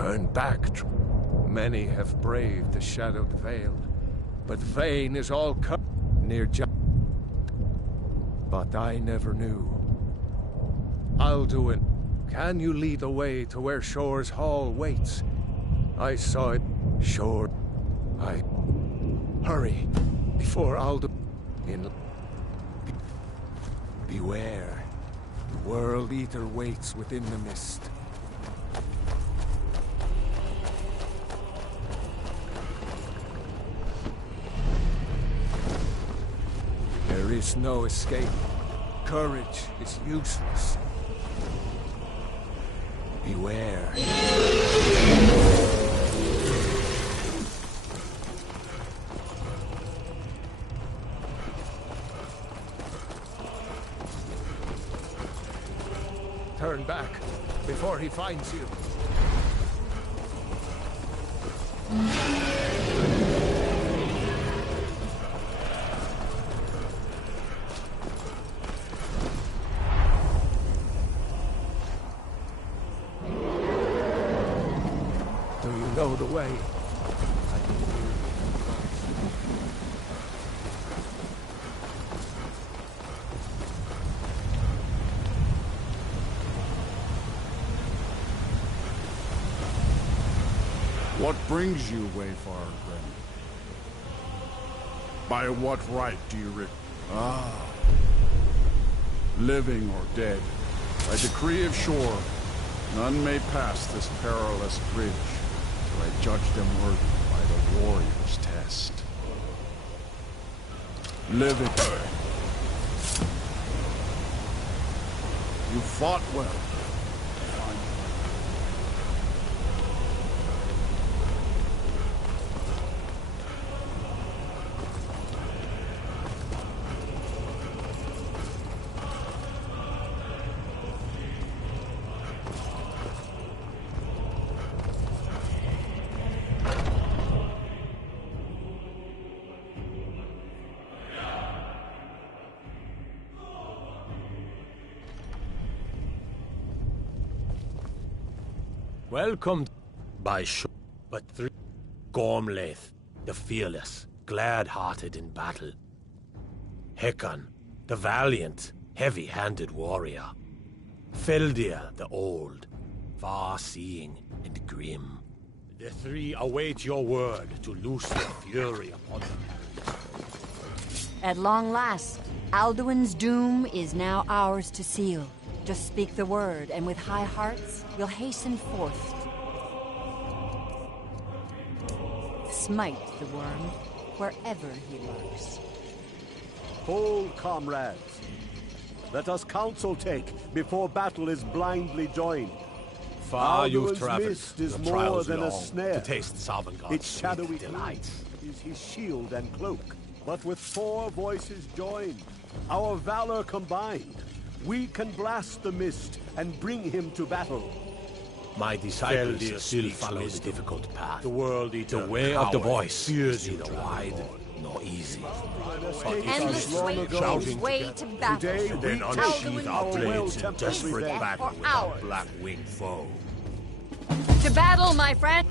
Turn back. Many have braved the shadowed veil, but vain is all near But I never knew. Alduin, can you lead the way to where Shore's Hall waits? I saw it. Shore. Hurry, before Alduin. Beware. The World Eater waits within the mist. There is no escape. Courage is useless. Beware. Turn back before he finds you. Do you know the way? What brings you, Wayfarer Grim? By what right do you living or dead, by decree of Shore, none may pass this perilous bridge till I judge them worthy by the warrior's test. Living. You fought well. Welcome by Shore, but three Gormlaith, the fearless, glad-hearted in battle. Hecon, the valiant, heavy-handed warrior. Feldir, the old, far-seeing and grim. The three await your word to loose the fury upon them. At long last, Alduin's doom is now ours to seal. Just speak the word, and with high hearts, you'll hasten forth. Smite the worm, wherever he lurks. Hold, comrades. Let us counsel take before battle is blindly joined. Far you've Alduin's traveled, mist is your more trials than a long, snare. to taste Sovngarde's Its shadowy sweet delights. is his shield and cloak. But with 4 voices joined, our valor combined, we can blast the mist and bring him to battle. My disciples still follow the difficult path. The world eater, the way of the voice, fears neither wide nor easy. Endless wait gives way to battle. Today we Then unsheathe our our blades in well-tempered desperate revenge. battle with our black-winged foe. To battle, my friend!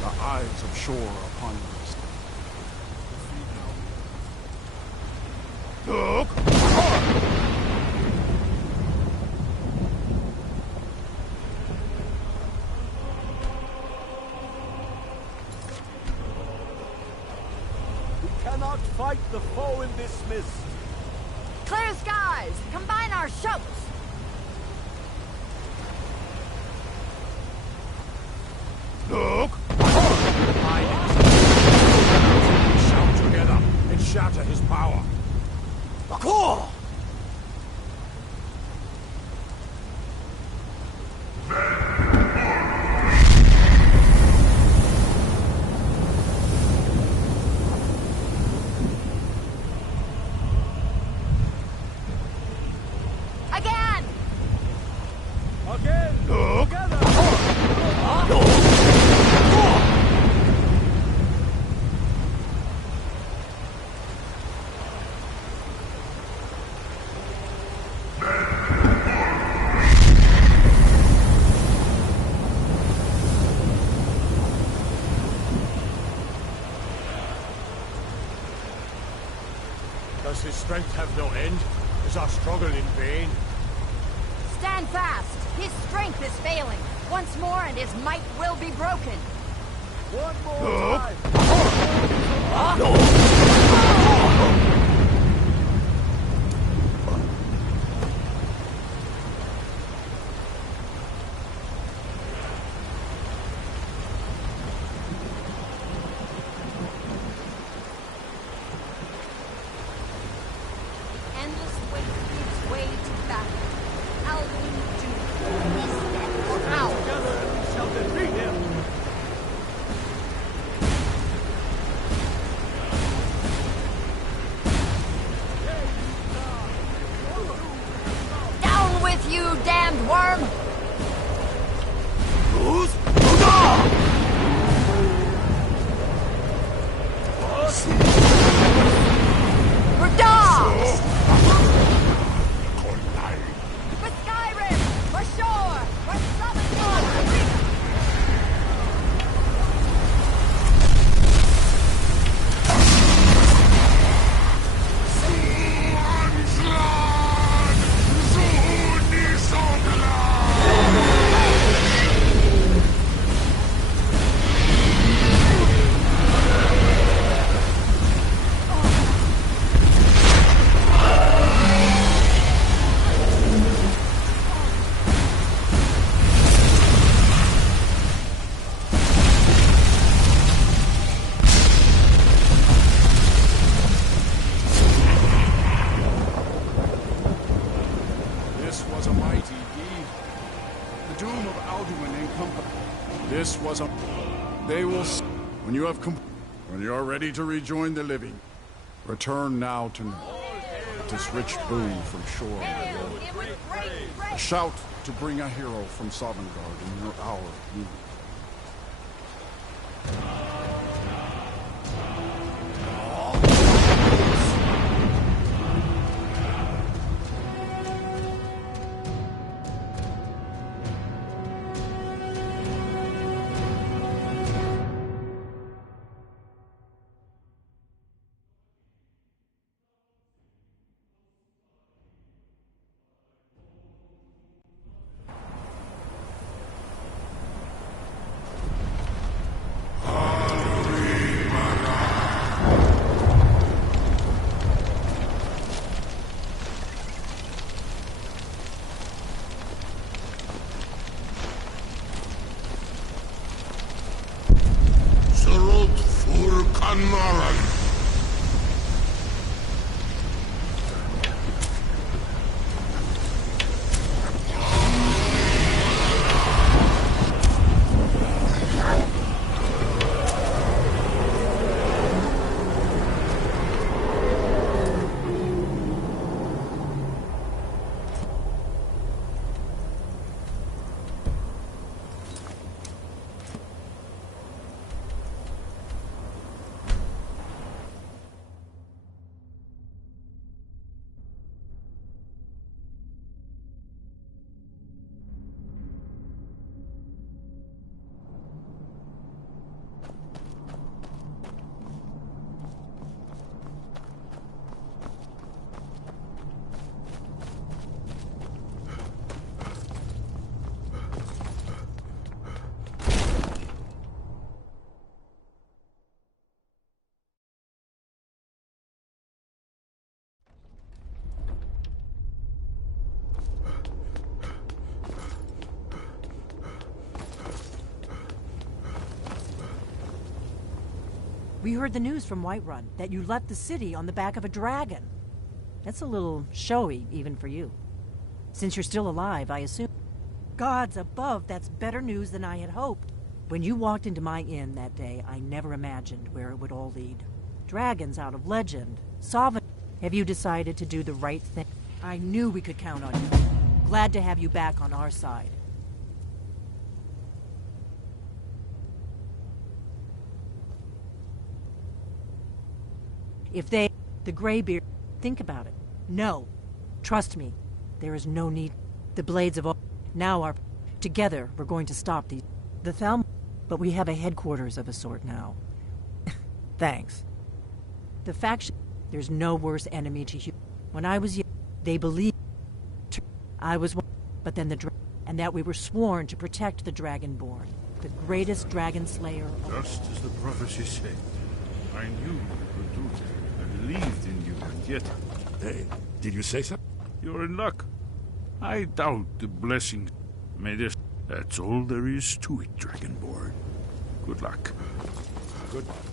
The eyes of Shore upon you. Look! We cannot fight the foe in this mist. Clear skies! Combine our shouts! Look! Shout together and shatter his power. Cool! Does his strength have no end? Is our struggle in vain? Stand fast! His strength is failing. Once more and his might will be broken. One more time! Endless wait gives way to battle. Alvin Doom. He steps out. Together we shall defeat him. Down with you, damned worm! We're dogs! For Skyrim! For shore! For Southern This was a mighty deed. The doom of Alduin and company. This was a... They will... When you have when you are ready to rejoin the living, return now to me. This rich boon from shore. A shout to bring a hero from Sovngarde in your hour of need. Serot fur Kanmaran. We heard the news from Whiterun that you left the city on the back of a dragon. That's a little showy, even for you. Since you're still alive, I assume... Gods above, that's better news than I had hoped. When you walked into my inn that day, I never imagined where it would all lead. Dragons out of legend. Sovereign. Have you decided to do the right thing? I knew we could count on you. Glad to have you back on our side. If they... the Greybeard... think about it. No. Trust me. There is no need. The blades of all... now are... together, we're going to stop these... the Thelm... but we have a headquarters of a sort now. Thanks. The faction... There's no worse enemy to humans. When I was young, they believed I was one, but then and that we were sworn to protect the Dragonborn, the greatest dragon slayer. Just as the prophecy said, I knew you could do it. I believed in you, and yet... Hey, did you say so? You're in luck. I doubt the blessing. May this... That's all there is to it, Dragonborn. Good luck. Good luck.